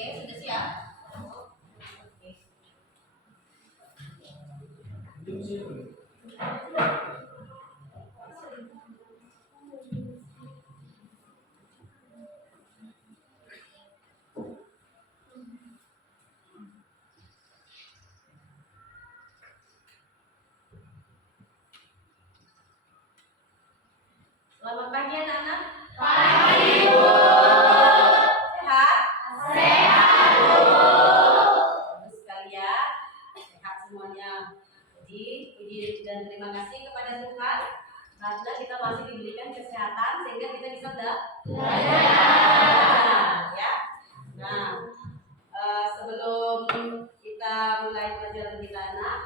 Oke, sudah siap? Selamat pagi anak-anak. Pagi, Bu. Sehat? Sehat, Bu. Bagus sekali ya. Sehat semuanya. Jadi, puji dan terima kasih kepada Tuhan karena kita masih diberikan kesehatan sehingga kita bisa belajar. Ya. Nah, sebelum kita mulai pelajaran kita anak,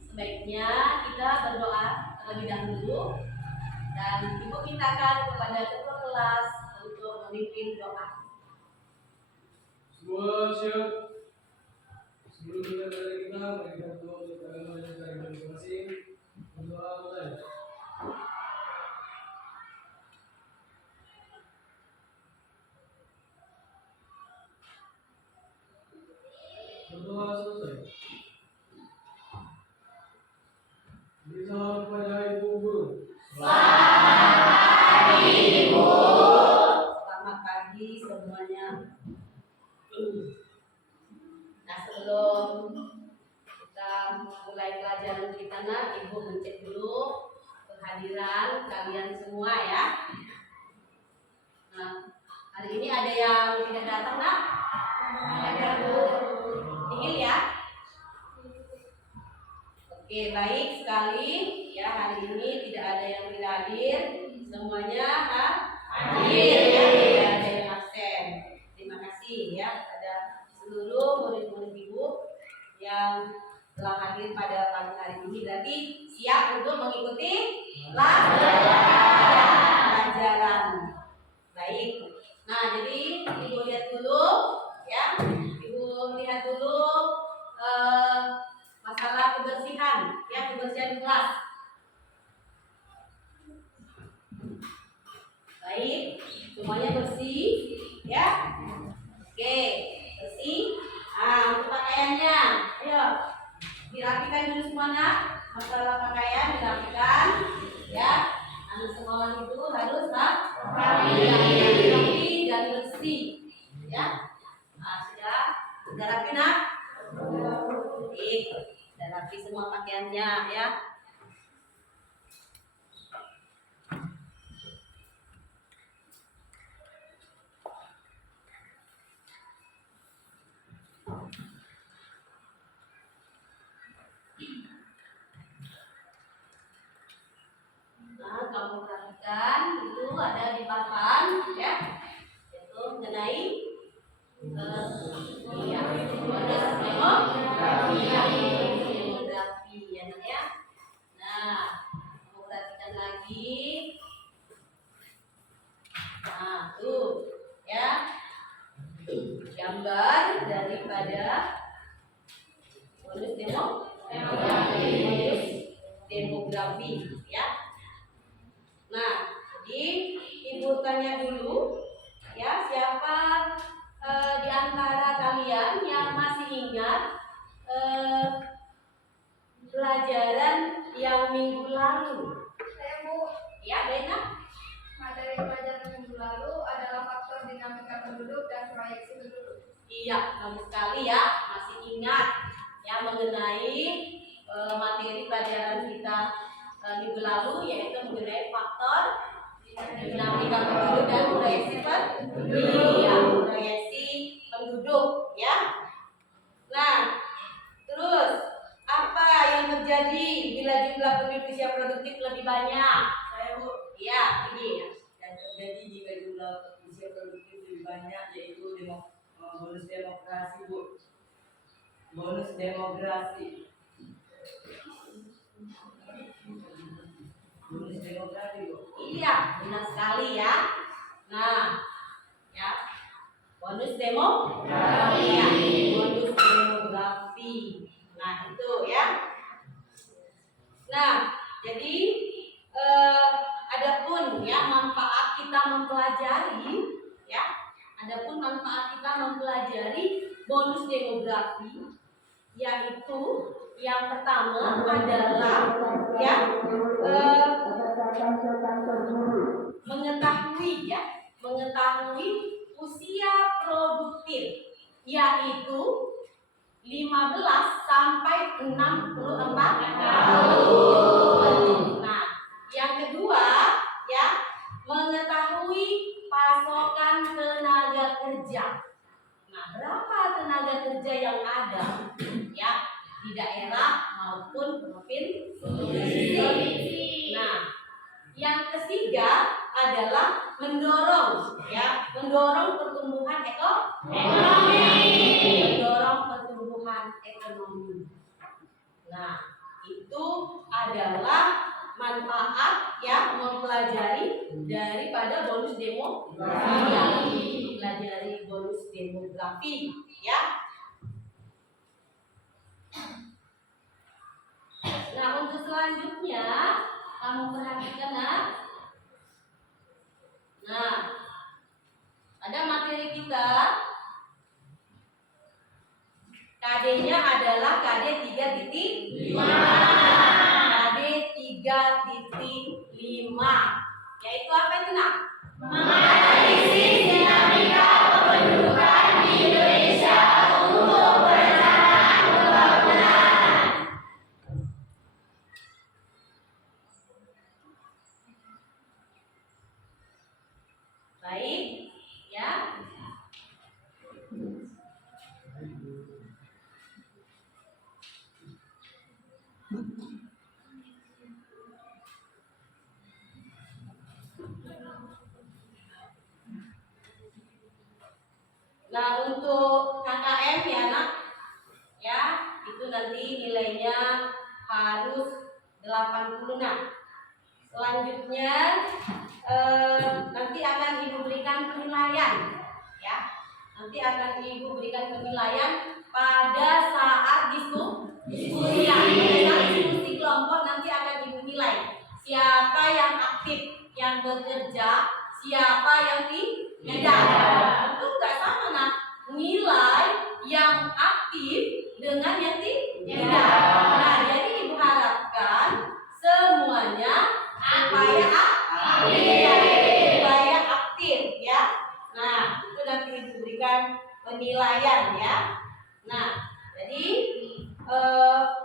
sebaiknya kita berdoa terlebih dahulu. Dan Ibu mintakan kepada ketua kelas untuk memimpin doa. Semua siap. Sebelum kita mulai mari kita berdoa untuk agama dan agama masing-masing. Berdoa mulai. Berdoa selesai. Berdoa kepada Ibu Guru. Selamat pagi, Bu. Selamat pagi semuanya. Nah, sebelum kita mulai pelajaran kita, Ibu mencek dulu kehadiran kalian semua ya. Nah, hari ini ada yang tidak datang, nak? Ada Bu Nihil ya. Oke, baik sekali ya. Hari ini tidak ada yang tidak hadir, semuanya hadir ya. Tidak ada yang absen. Terima kasih ya kepada seluruh murid-murid Ibu yang telah hadir pada pagi hari ini. Berarti siap untuk mengikuti pelajaran. Baik. Nah, jadi Ibu lihat dulu ya. Ibu lihat dulu masalah kebersihan ya, kebersihan kelas. Baik, semuanya bersih ya. Oke, bersih. Nah, untuk pakaiannya, ayo dirapikan dulu semuanya. Masalah pakaian dirapikan ya. Anak sekolah itu harus rapi dan bersih ya. Nah, sudah rapi nak? Baik, sudah rapi semua pakaiannya ya. Nah, kamu perhatikan itu ada di papan ya, itu mengenai demografi ya nak ya. Nah, kamu perhatikan lagi. Nah, tuh ya, gambar daripada bonus demografi ya. Nah, jadi Ibu tanya dulu ya, siapa di antara kalian yang masih ingat pelajaran yang minggu lalu? Saya, Bu. Ya, Bena? Materi pelajaran minggu lalu adalah faktor dinamika penduduk dan proyeksi penduduk. Iya, bagus sekali ya, masih ingat ya mengenai materi pelajaran kita minggu lalu, yaitu mengenai faktor dinamika penduduk dan proyeksi penduduk ya. Nah, terus apa yang terjadi bila jumlah penduduk usia produktif lebih banyak? Saya, Bu. Ya, ini ya. Yang terjadi jika jumlah usia produktif lebih banyak yaitu bonus demografi, Bu. Bonus demografi. Bonus demografi, Bu. Iya, benar sekali ya. Nah, ya. Bonus demografi. Ya. Bonus demografi. Nah, itu ya. Nah, jadi adapun ya manfaat kita mempelajari ya Adapun manfaat kita mempelajari bonus demografi, yaitu yang pertama adalah ya mengetahui usia produktif, yaitu 15 sampai 64 tahun. Nah, yang kedua ya, mengetahui pasokan tenaga kerja. Nah, berapa tenaga kerja yang ada ya di daerah maupun provinsi. Nah, yang ketiga adalah mendorong pertumbuhan ekonomi. Nah, itu adalah manfaat ya mempelajari daripada bonus demografi. Pelajari bonus demografi ya. Nah, untuk selanjutnya kamu perhatikan nah, ada materi kita. KD-nya adalah KD 3.5. KD 3.5. Yaitu apa itu, Nak? Menganalisis dinamika kependudukan di Indonesia untuk perencanaan pembangunan. Baik, ya. Nah, untuk KKM ya, Nak, ya, itu nanti nilainya harus 80, Nak. Selanjutnya nanti akan Ibu berikan penilaian, ya. Nanti akan Ibu berikan penilaian pada saat diskusi kelompok. Nanti akan Ibu nilai siapa yang aktif, yang bekerja, siapa yang tidak. Tentu nggak sama, Nak. Nilai yang aktif dengan yang tidak. Nah, jadi Ibu harapkan semuanya supaya aktif ya. Nah, itu nanti Ibu berikan penilaian ya. Nah, jadi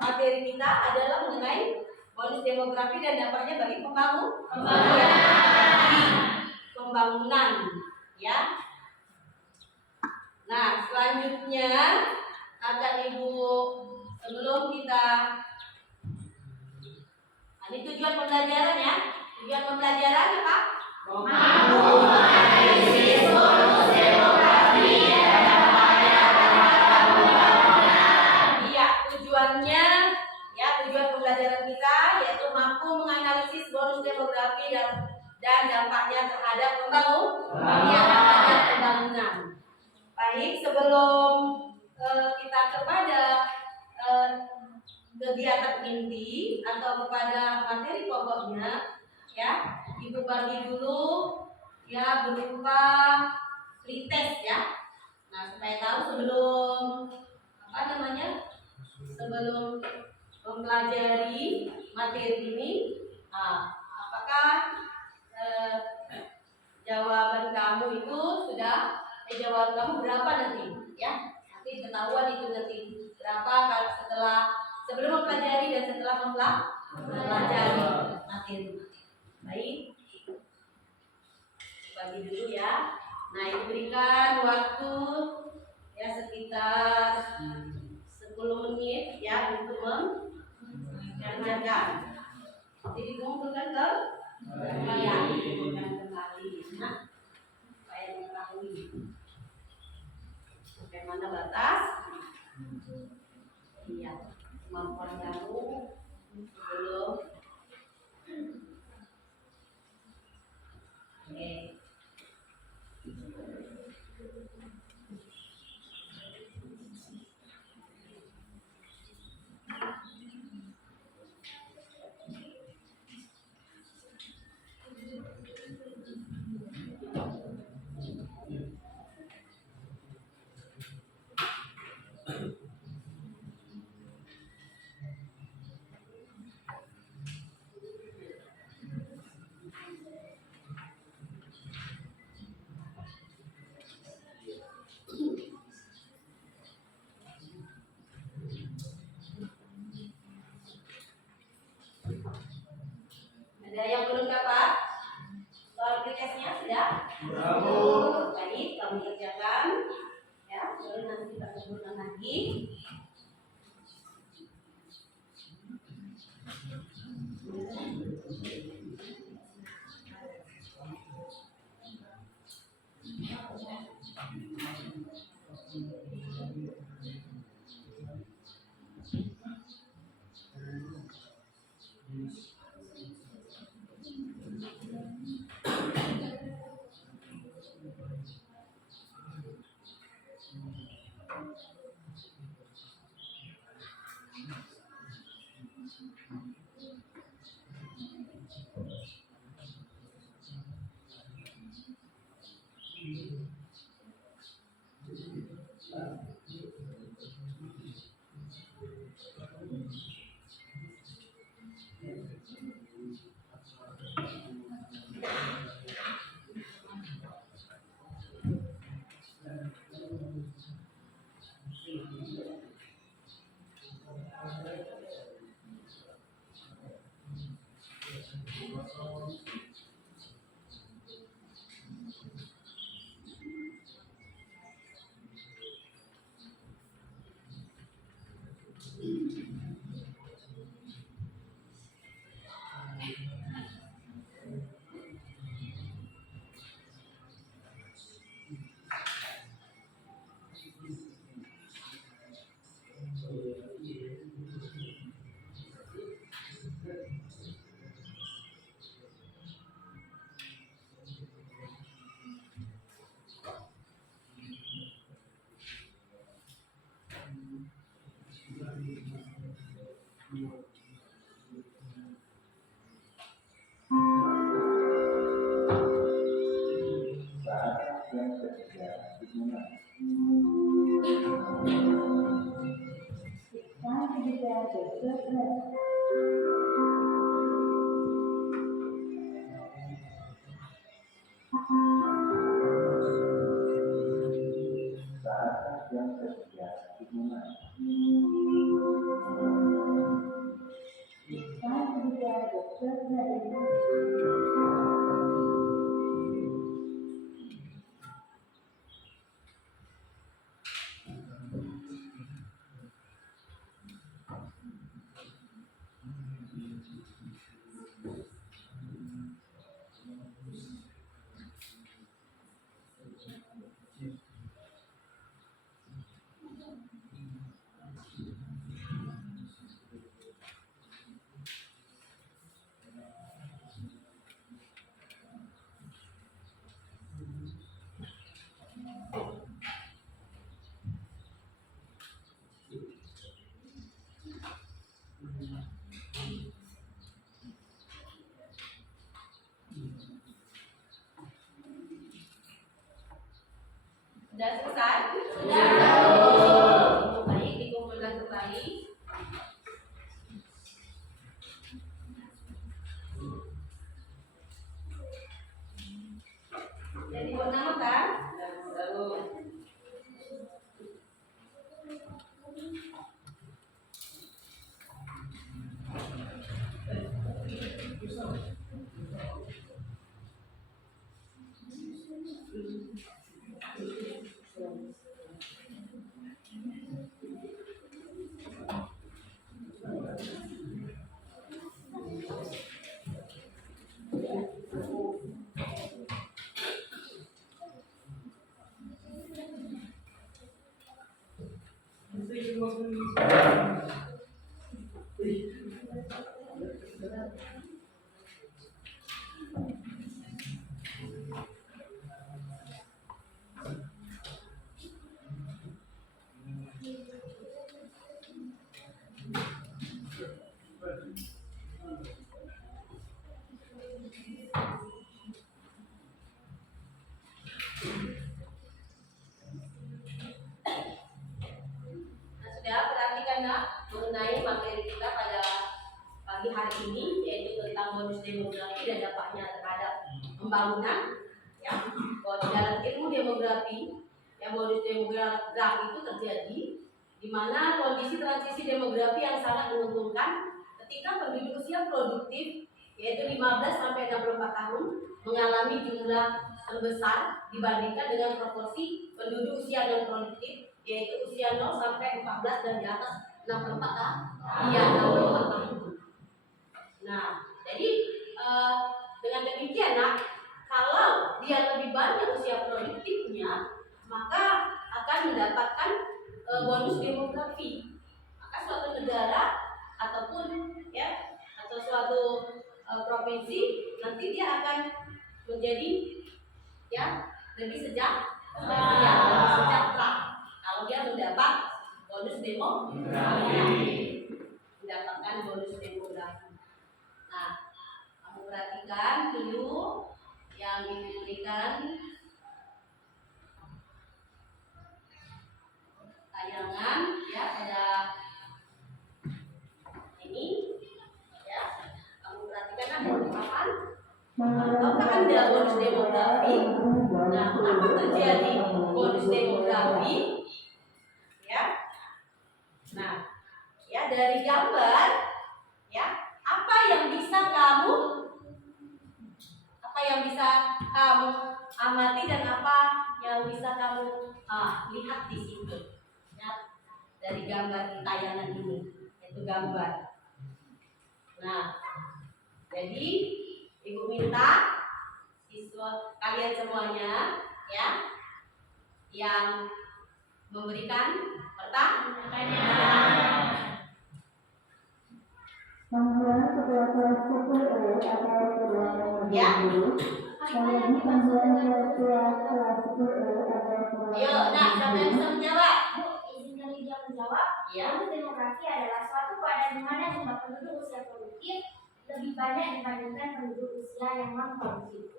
materi kita adalah mengenai bonus demografi dan dampaknya bagi pembangunan ya. Nah, selanjutnya akan Ibu, sebelum kita, ini tujuan pembelajaran ya. Tujuan pembelajaran apa? Mampu menganalisis bonus demografi dan dampaknya terhadap pembangunan. Iya, tujuannya ya, tujuan pembelajaran kita yaitu mampu menganalisis bonus demografi dan dampaknya terhadap pembangunan. Baik, sebelum kita kepada kegiatan inti atau kepada materi pokoknya ya, Ibu bagi dulu ya berupa pretest ya. Nah, supaya tahu sebelum mempelajari materi ini, apakah jawaban kamu itu jawaban kamu berapa nanti ya. Nanti ketahuan itu nanti berapa sebelum mempelajari dan setelah mempelajari materi. Baik, bagi dulu ya. Nah, ini berikan waktu ya sekitar 10 menit ya untuk mengerjakan. Jadi dikumpulkan kembali. Nah, supaya mengetahui bagaimana batas iya kemampuan kamu sebelum kumpulkan lagi. Sudah selesai? Sudah. Baik, dikumpulkan kembali. Jadi buat nama kan? Lalu Sudah perhatikan nak mengenai materi kita pada pagi hari ini, yaitu tentang bonus demografi dan dampaknya terhadap pembangunan. Ya, bahwa di dalam ilmu demografi, yang bonus demografi itu terjadi di mana kondisi transisi demografi yang sangat menguntungkan ketika penduduk usia produktif, yaitu 15 sampai 64 tahun, mengalami jumlah terbesar dibandingkan dengan proporsi penduduk usia non produktif, yaitu usia 0 sampai 14 dan di atas 64 kan? Iya, 64 tahun. Nah, jadi dengan demikian kalau dia lebih banyak usia produktifnya, maka akan mendapatkan bonus demografi. Maka suatu negara ataupun atau suatu provinsi nanti dia akan menjadi lebih sejahtera kalau dia mendapat bonus demografi. Mendapatkan bonus demografi. Nah, kamu perhatikan dulu yang diberikan tayangan ada ini kamu perhatikan ada di papan. Apakah ada bonus demografi? Nah, kenapa terjadi bonus demografi? Nah, dari gambar apa yang bisa kamu amati dan apa yang bisa kamu lihat di situ dari gambar di tayangan ini, yaitu gambar. Nah, jadi Ibu minta siswa kalian semuanya yang memberikan pertanyaan. Ayo, siapa yang bisa menjawab? Izinkan Lydia menjawab. Bonus demografi adalah suatu keadaan di mana jumlah penduduk usia produktif lebih banyak dibandingkan penduduk usia yang non produktif.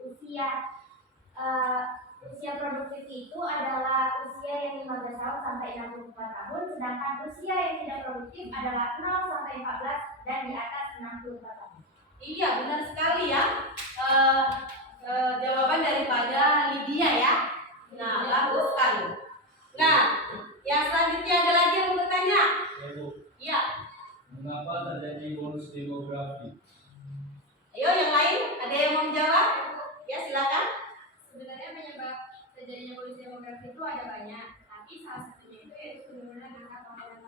Usia produktif itu adalah usia yang 15 tahun sampai 64 tahun, sedangkan usia yang tidak produktif adalah 0 sampai 14 dan di atas 64 tahun. Iya, benar sekali jawaban daripada Lydia Nah, bagus sekali. Nah, yang selanjutnya ada lagi yang mau bertanya? Iya. Mengapa terjadi bonus demografi? Ayo, yang lain ada yang mau menjawab? Ya, silakan. Sebenarnya penyebab terjadinya bonus demografi itu ada banyak, tapi salah satunya itu yaitu penurunan angka pengangguran.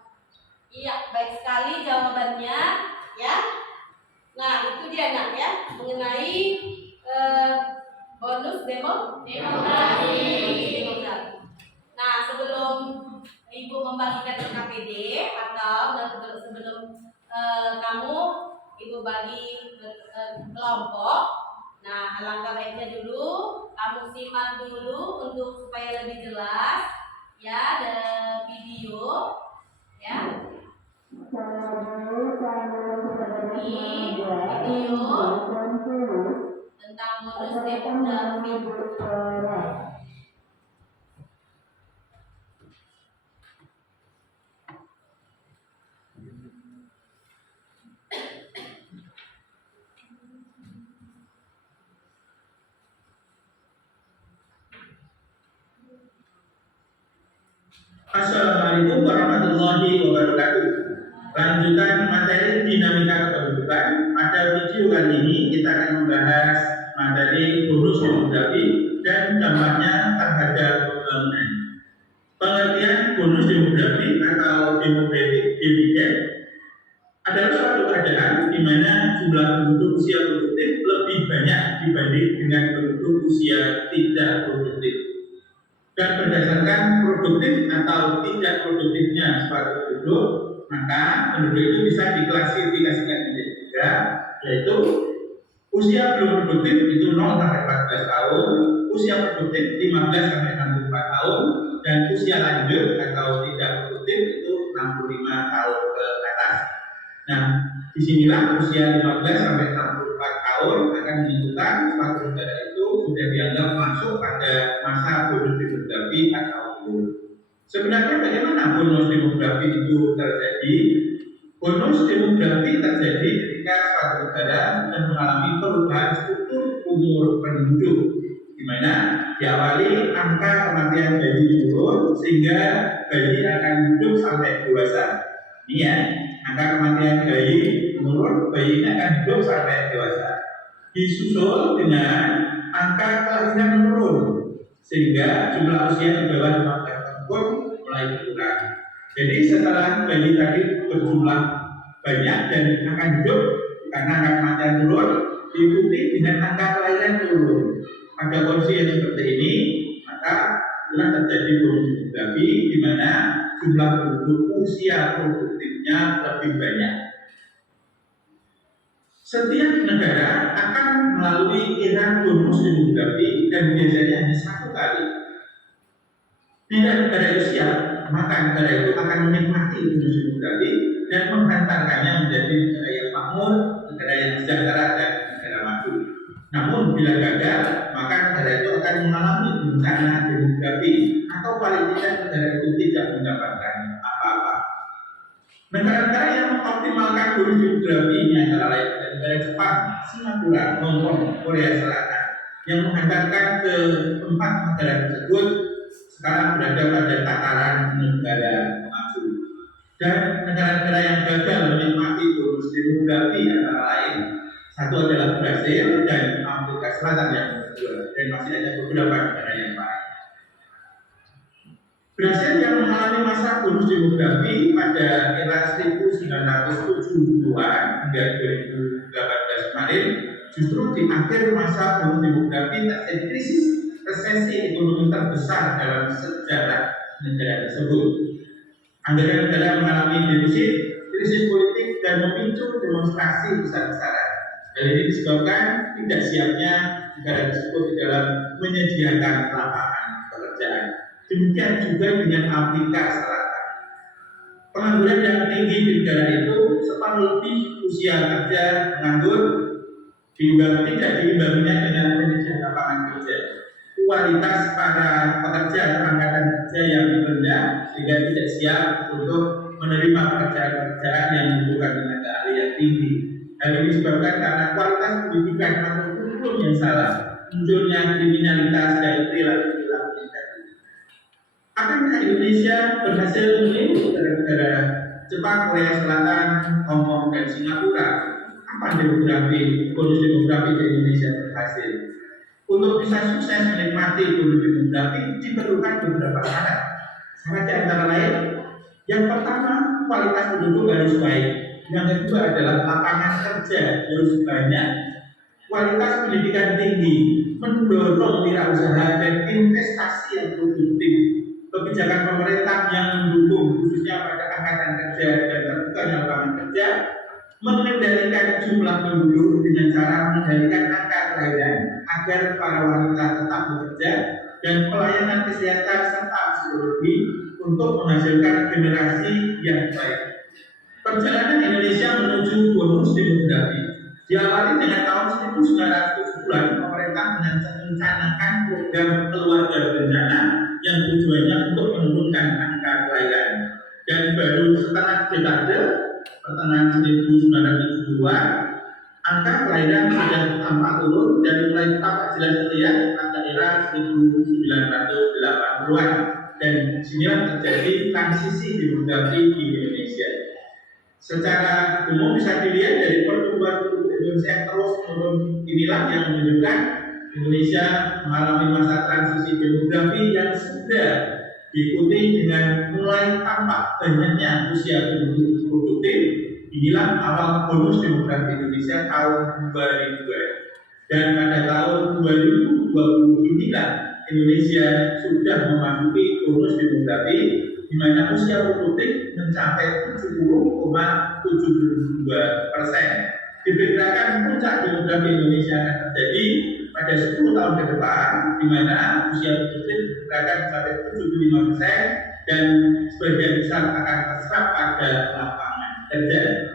Iya, baik sekali jawabannya Nah, itu dia mengenai bonus demografi. Nah, sebelum Ibu membagikan KPD atau sebelum kamu Ibu bagi kelompok. Nah, alangkah baiknya dulu kamu simak dulu untuk supaya lebih jelas ada video Ini video tentang bonus demografi. Assalamualaikum warahmatullahi wabarakatuh. Lanjutan materi dinamika kependudukan. Pada video kali ini kita akan membahas materi bonus demografi dan dampaknya terhadap pembangunan. Pengertian bonus demografi atau demographic dividend adalah suatu keadaan di mana jumlah penduduk usia produktif lebih banyak dibanding dengan penduduk usia tidak produktif. Dan berdasarkan produktif atau tidak produktifnya suatu penduduk, maka penduduk itu bisa diklasifikasikan menjadi 3, yaitu usia belum produktif itu 0 sampai 14 tahun, usia produktif 15 sampai 64 tahun, dan usia lanjut atau tidak produktif itu 65 tahun ke atas. Nah, disinilah usia 15 sampai 64 tahun akan menentukan suatu negara itu sudah dianggap masuk pada masa bonus demografi atau belum. Sebenarnya bagaimana bonus demografi itu terjadi? Bonus demografi terjadi ketika suatu negara sudah mengalami perubahan struktur umur penduduk, di mana diawali angka kematian bayi turun sehingga bayi akan hidup sampai dewasa. Ini angka kematian bayi menurun, bayi ini akan hidup sampai dewasa. Disusul dengan angka kelahiran menurun sehingga jumlah usia di bawah 15 tahun mulai berkurang. Jadi setelah bayi tadi berjumlah banyak dan akan hidup karena angka kematian turun, diikuti dengan angka kelahiran turun. Pada kondisi yang seperti ini, maka telah terjadi bonus demografi di mana jumlah penduduk usia produktifnya lebih banyak. Setiap negara akan melalui era bonus demografi dan biasanya hanya satu kali. Bila negara itu siap, maka negara itu akan menikmati bonus demografi dan menghantarkannya menjadi negara yang makmur, negara yang sejahtera dan negara maju. Namun bila gagal, maka negara itu akan mengalami bencana demografi atau paling tidak negara itu tidak mendapatkan apa-apa. Negara-negara yang mengoptimalkan bonus demografi ini antara lain negara Jepang, Singapura, Hong Kong, Korea Selatan yang menghantarkan ke 4 negara tersebut sekarang berada pada tataran negara maju. Dan negara-negara yang gagal menikmati bonus demografi antara lain satu adalah Brasil dan Amerika Selatan yang kedua, dan masih ada beberapa negara yang lain. Brasil yang mengalami masa bonus demografi pada era 1970-an hingga 2018 kemarin, justru di akhir masa bonus demografi terjadi krisis resesi ekonomi terbesar dalam sejarah negara tersebut. Anggaran negara mengalami defisit, krisis politik, dan memicu demonstrasi besar-besaran. Hal ini disebabkan tidak siapnya negara tersebut di dalam menyediakan lapangan pekerjaan. Demikian juga dengan Afrika Selatan. Pengangguran yang tinggi di negara itu separuh lebih usia kerja menganggur tidak diimbanginya dengan penyediaan lapangan kerja. Kualitas para pekerja angkatan kerja yang rendah sehingga tidak siap untuk menerima pekerjaan-pekerjaan yang membutuhkan tenaga ahli yang tinggi. Hal ini disebabkan karena kualitas pendidikan atau kurikulum yang salah, munculnya kriminalitas dan perilaku-perilaku negatif. Akankah Indonesia berhasil meniru negara-negara Jepang, Korea Selatan, Hong Kong, dan Singapura? Apa bonus demografi di Indonesia berhasil? Untuk bisa sukses menikmati bonus demografi diperlukan beberapa syarat. Syarat antara lain, yang pertama kualitas penduduk harus baik. Yang kedua adalah lapangan kerja harus banyak, kualitas pendidikan tinggi, mendorong wirausaha dan investasi yang produktif, kebijakan pemerintah yang mendukung khususnya pada angkatan kerja dan terbukanya lapangan kerja, mengendalikan jumlah penduduk dengan cara mengendalikan angka kelahiran agar para wanita tetap bekerja, dan pelayanan kesehatan serta psikologi untuk menghasilkan generasi yang baik. Perjalanan Indonesia menuju bonus demografi diawali dengan tahun 1970-an. Pemerintah merencanakan program keluarga berencana yang tujuannya untuk menurunkan angka kelahiran. Dan baru setengah dekade, pertengahan 1970-an, angka kelahiran sudah tampak turun dan mulai tampak jelas terlihat pada era 1980-an. Dan disinilah terjadi transisi demografi di Indonesia. Secara umum bisa dilihat dari pertumbuhan penduduk Indonesia yang terus menurun inilah yang menunjukkan Indonesia mengalami masa transisi demografi yang sudah diikuti dengan mulai tampak banyaknya usia penduduk produktif. Inilah awal bonus demografi Indonesia tahun 2002. Dan pada tahun 2020 inilah Indonesia sudah memasuki bonus demografi di mana usia produktif mencapai 70,72%. Diperkirakan puncak demografi Indonesia akan terjadi pada 10 tahun ke depan, di mana usia produktif diperkirakan mencapai 75% dan sebagian besar akan terserap pada lapangan kerja.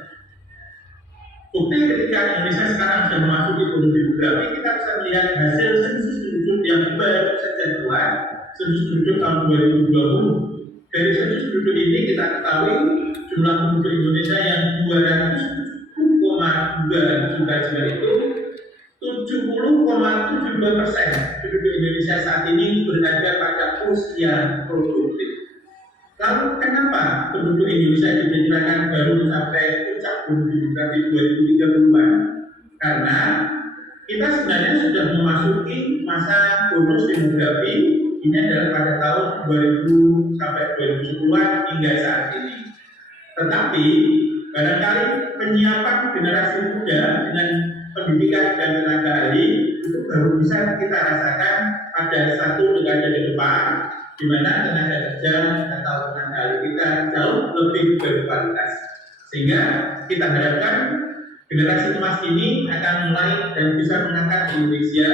Bukti ketika Indonesia sekarang sudah memasuki bonus demografi, kita bisa melihat hasil sensus penduduk yang baru saja keluar, sensus penduduk tahun 2020. Dari sensus penduduk ini kita ketahui jumlah penduduk Indonesia yang 270,2 juta jiwa itu 70,72% penduduk Indonesia saat ini berada pada usia produktif. Lalu kenapa penduduk Indonesia diperkirakan baru mencapai puncak bonus demografi 2030-an? Karena kita sebenarnya sudah memasuki masa bonus demografi di ini adalah pada tahun 2000 sampai 2010-an hingga saat ini. Tetapi barangkali penyiapan generasi muda dengan pendidikan dan tenaga ahli itu baru bisa kita rasakan pada 1 dekade ke depan, di mana tenaga kerja atau tenaga ahli kita jauh lebih berkualitas. Sehingga kita harapkan generasi emas ini akan mulai dan bisa mengangkat Indonesia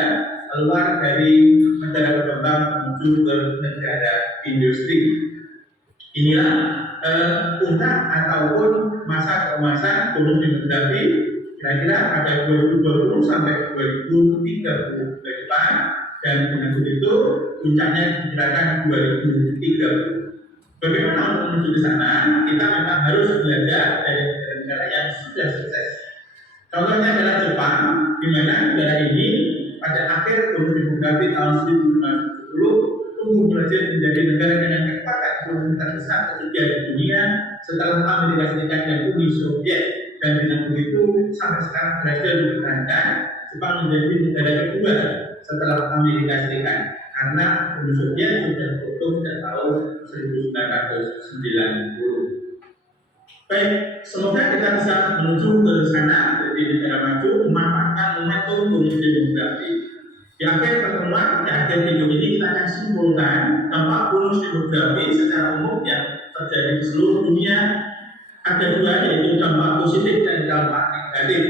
keluar dari negara berkembang menuju ke negara industri. Inilah puncak ataupun masa keemasan bonus demografi kira-kira pada 2020 sampai 2030 ke depan, dan dengan begitu puncaknya diperkirakan 2030. Bagaimana untuk menuju ke sana? Kita memang harus belajar dari negara yang sudah sukses. Contohnya adalah Jepang, di mana negara ini pada akhir bonus demografi tahun 1970 tumbuh melejit menjadi negara dengan kekuatan ekonomi terbesar ketiga di dunia setelah Amerika Serikat dan Uni Soviet, dan dengan begitu sampai sekarang berhasil dipertahankan Jepang menjadi negara kedua setelah Amerika Serikat karena Uni Soviet sudah tutup pada tahun 1990. Baik, semoga kita bisa menuju ke sana dari negara maju memanfaatkan momentum bonus demografi. Di akhir pertemuan, di akhir video ini kita akan simpulkan dampak bonus demografi secara umum yang terjadi di seluruh dunia. Ada 2, yaitu dampak positif dan dampak negatif.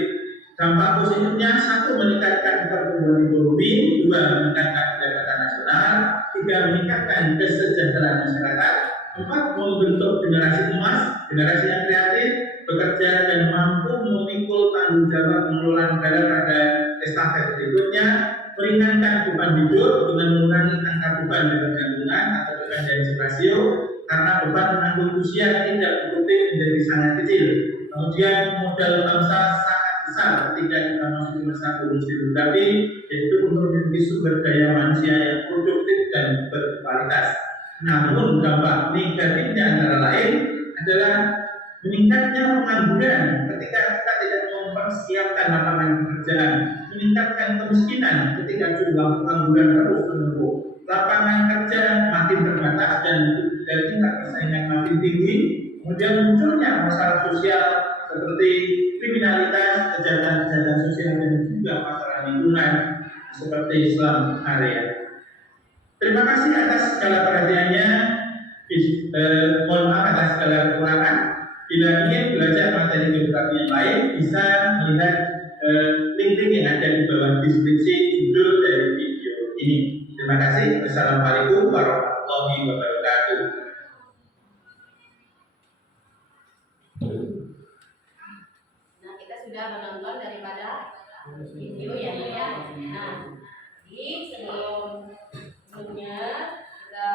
Dampak positifnya 1, meningkatkan pertumbuhan ekonomi, 2, meningkatkan pendapatan nasional, 3, meningkatkan kesejahteraan masyarakat, 4, membentuk generasi emas, generasi yang kreatif, bekerja dan mampu memikul tanggung jawab pengelolaan negara pada estafet berikutnya, meringankan beban hidup dengan mengurangi angka beban ketergantungan atau dependensi rasio, karena beban menanggung usia tidak produktif menjadi sangat kecil. Kemudian modal bangsa sangat besar ketika kita masuk ke masa bonus demografi, yaitu untuk memiliki sumber daya manusia yang produktif dan berkualitas. Namun dampak negatifnya antara lain adalah meningkatnya pengangguran ketika kita tidak mempersiapkan lapangan pekerjaan, meningkatkan kemiskinan ketika jumlah pengangguran terus menumpuk, lapangan kerja makin terbatas dan tingkat persaingan makin tinggi, kemudian munculnya masalah sosial seperti kriminalitas, kejahatan sosial, dan juga masalah lingkungan seperti Islam area. Terima kasih atas segala perhatiannya. Mohon maaf atas segala kekurangan. Bila ingin belajar materi geografi yang lain, bisa melihat link-link yang ada di bawah deskripsi judul dari video ini. Terima kasih. Wassalamualaikum warahmatullahi wabarakatuh. Nah, kita sudah menonton daripada video ya, ya. Nah, jadi sebelumnya kita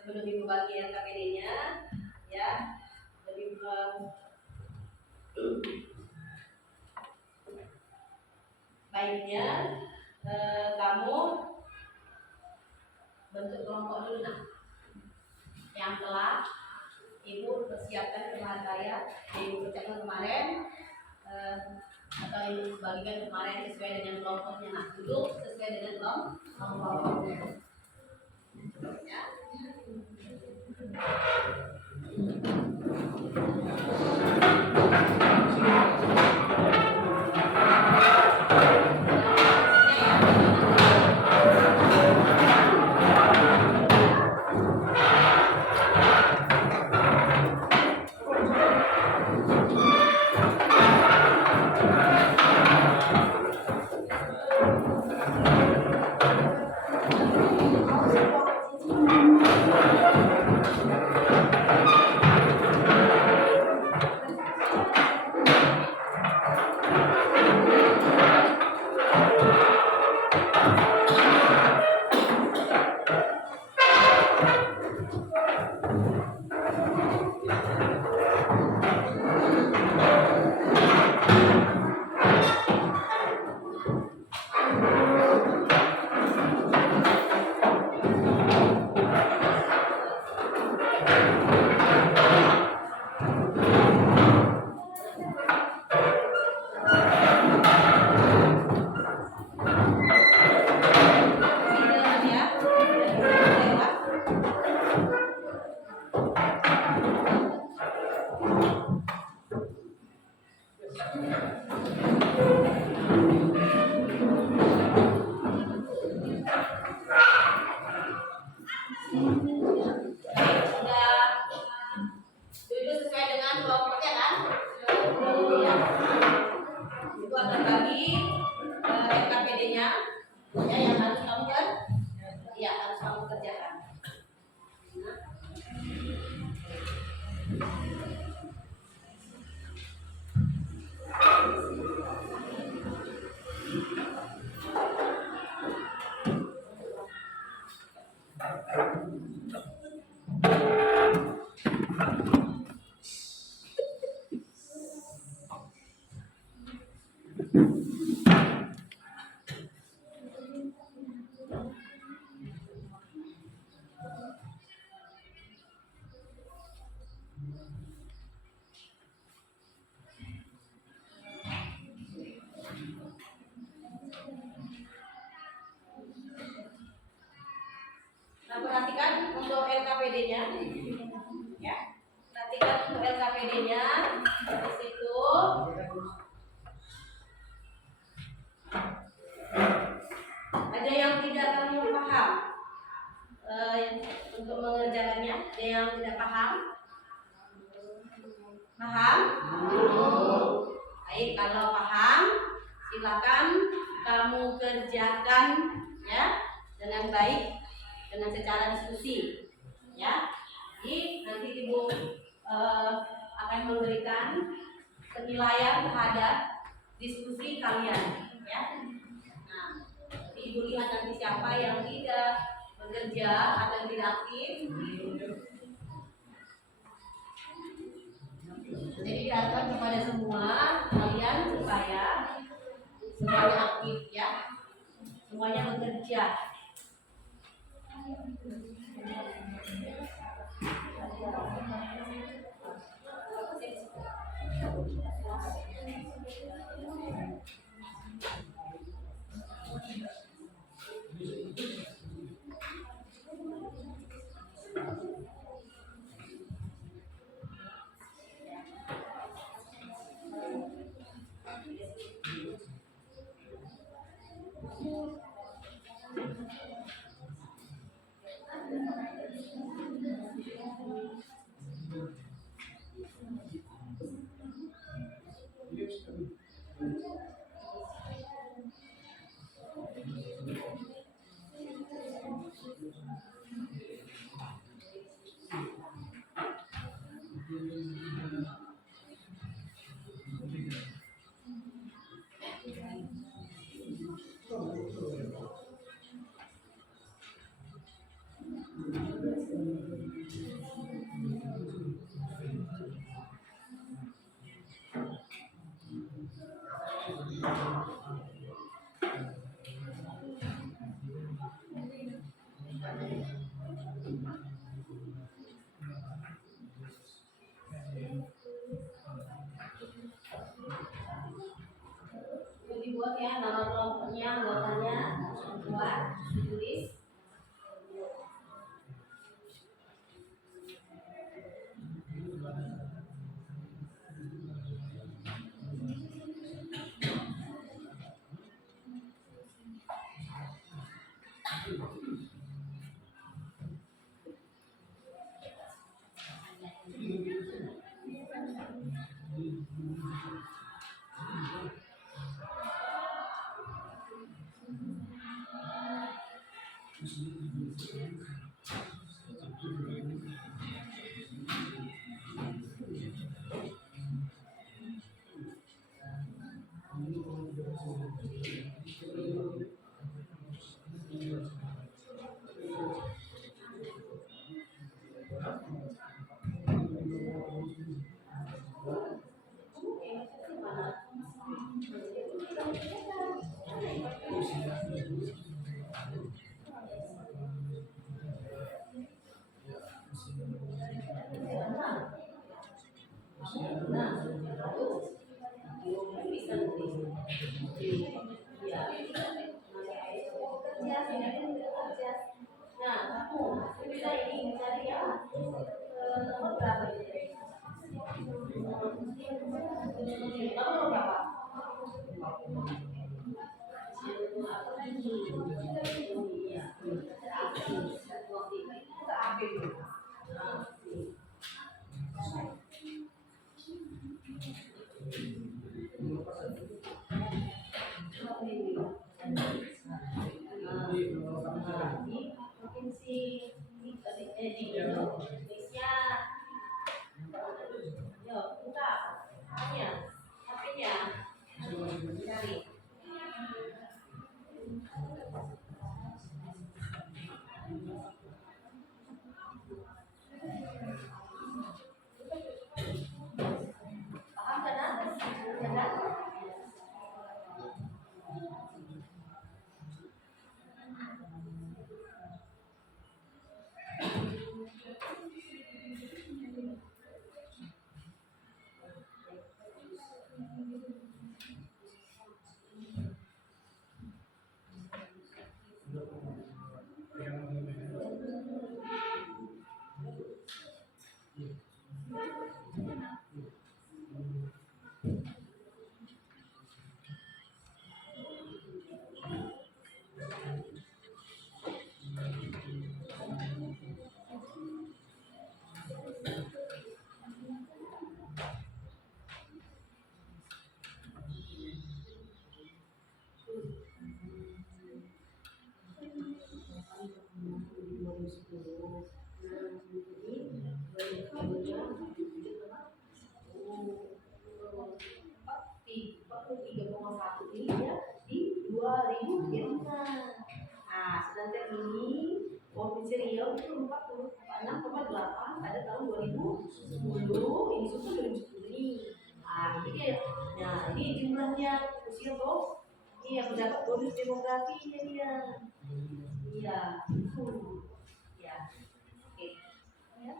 sebelum ibu bagian KPD-nya, ya, lebih baiknya kamu bentuk kelompok dulu, nah, yang telah ibu persiapkan kemarin saya, ibu persiapkan kemarin atau ibu bagikan kemarin sesuai dengan kelompoknya. Nah, duduk sesuai dengan kelompoknya. Ya. Nah, perhatikan untuk LKPD-nya, ya. Perhatikan untuk LKPD-nya. Di situ ada yang tidak kamu paham. Untuk mengerjakannya, ada yang tidak paham? Paham? Baik, kalau paham, silakan kamu kerjakan ya dengan baik, dengan secara diskusi, ya. Jadi nanti ibu akan memberikan penilaian terhadap diskusi kalian, ya. Nah, ibu lihat nanti siapa yang tidak bekerja atau tidak aktif. Jadi diharapkan kepada semua kalian supaya semuanya aktif, ya, semuanya bekerja. Dibuat ya nama kelompoknya, anggotanya, buat ditulis. Nah, kamu bisa ini mencari ya nomor berapa ini? Nomor berapa? Provinsi Indonesia ini ya di 2000 nah sedangkan ini Provinsi Riau itu 46,8 pada tahun 2010 ini sudah 2010 ini nah ini dia nah ini jumlahnya usia bos ini yang mendapat bonus demografi ini dia iya ya oke ya.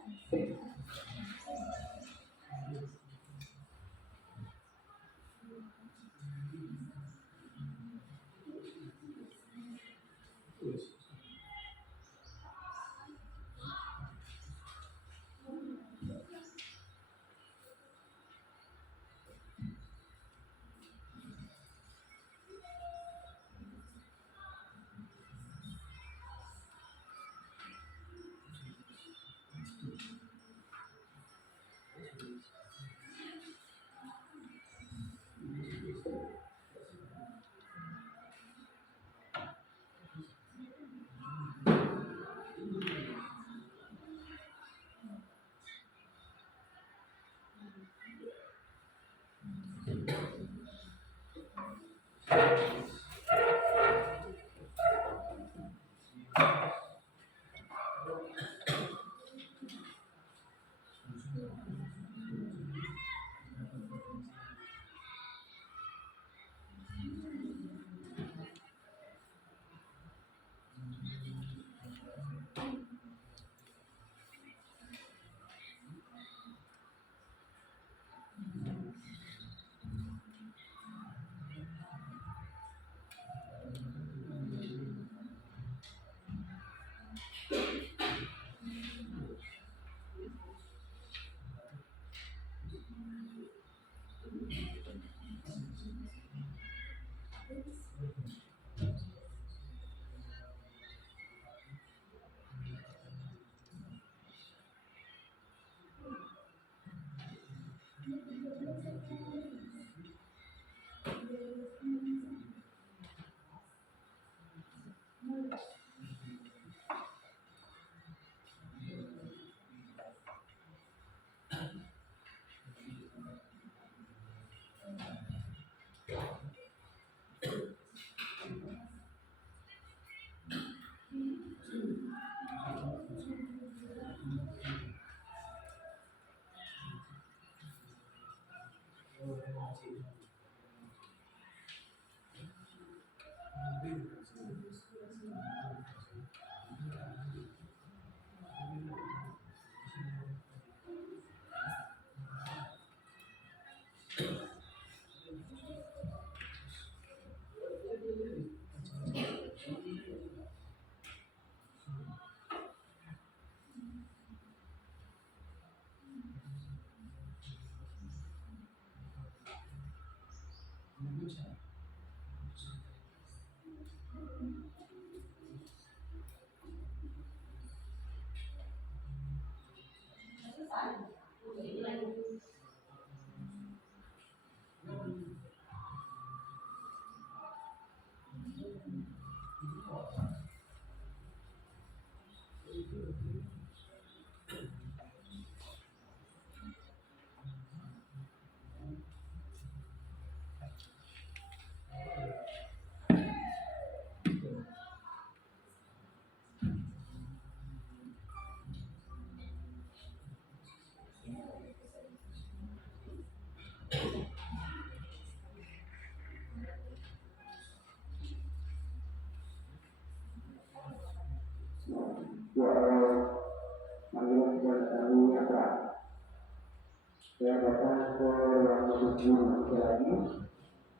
Saya datang ke ruang guru lagi,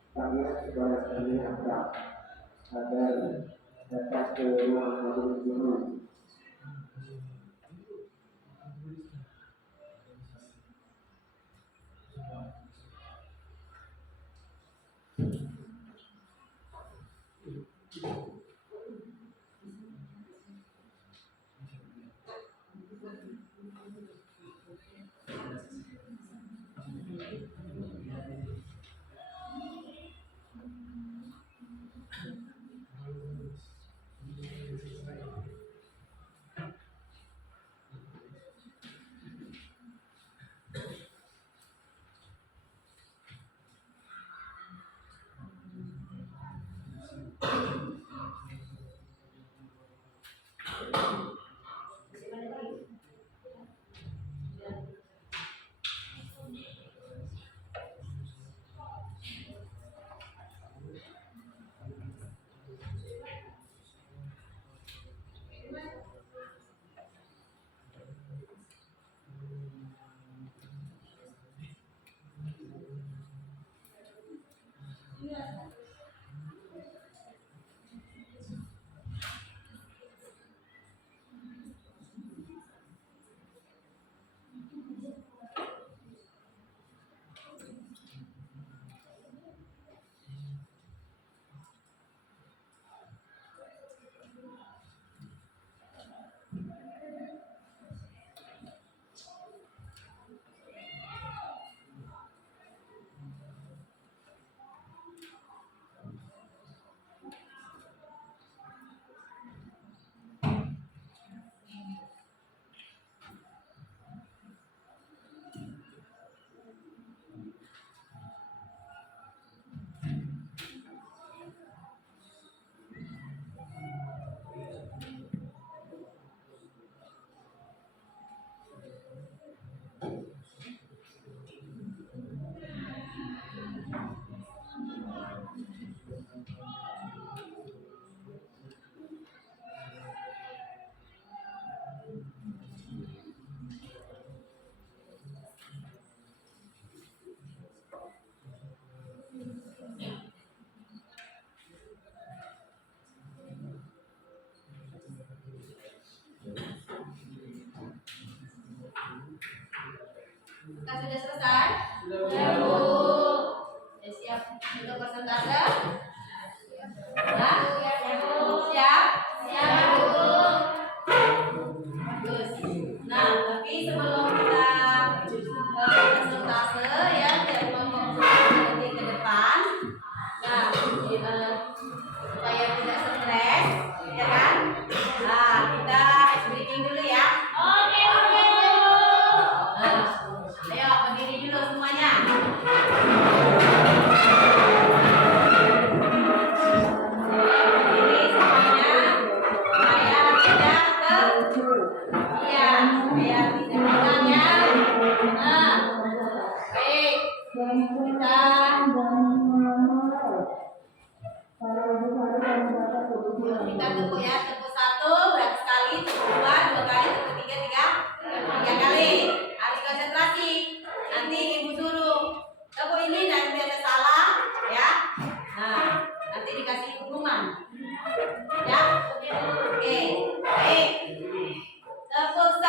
panggil kepada sekalian akrab agar datang ke ruang guru. Kita sudah selesai? Sudah. Ya, siap untuk persentase? Hah? Siap? Bagus. Nah, tapi sebelum kita persentase ya, kita nanti ke depan. Nah, supaya tidak stres, ya kan? Nah, kita ice breathing dulu ya. Nah, ayo berdiri dulu semuanya. Berdiri semuanya supaya tidak iya, supaya tidak tegang ya. Nah, baik. Kita tepuk ya, tepuk 1 berarti sekali, tepuk 2 kali, tepuk 3 kali. Harus konsentrasi. Nanti ibu suruh tepuk ini nanti ada salah ya. Nah, nanti dikasih hukuman. Ya. Oke. Baik. Tepuk 1.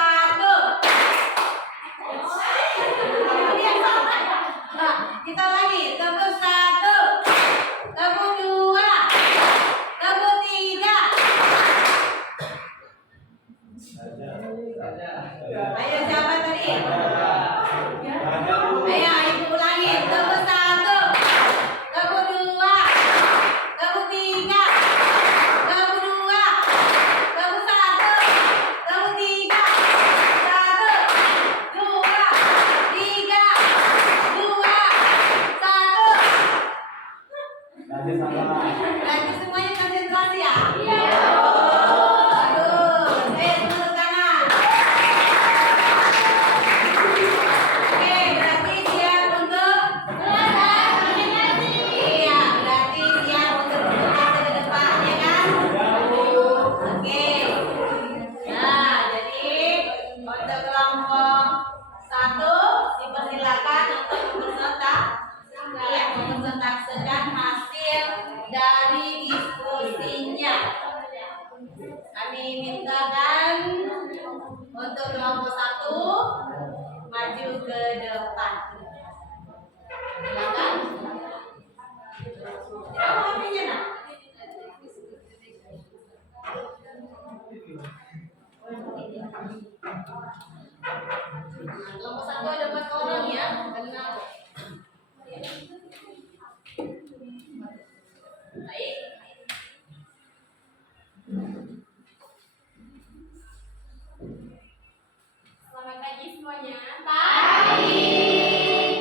Nah, kita lagi. Tepuk 1. Tepuk 2. Tepuk 3. Ayo siapa tadi? Ayo ibu ulangi. Tepuk 1. Tepuk 2. Tepuk 3. Tepuk 2. Tepuk 1. Tepuk 3. 1, 2, 3, 2, 1. Berarti semuanya konsentrasi ya? Iya. Bagus. Tepuk tangan. Oke, berarti siap untuk iya, berarti siap untuk persentase ke depan, ya kan? Oke. Nah, jadi untuk kelompok 1 dipersilakan untuk mempresentasekan hasil dari diskusinya. Kami mintakan untuk kelompok 1 maju ke depan. Silakan. Siapa HP-nya, Nak? Kelompok 1 ada 4 orang ya. Kenal. Baik. Selamat pagi semuanya. Kami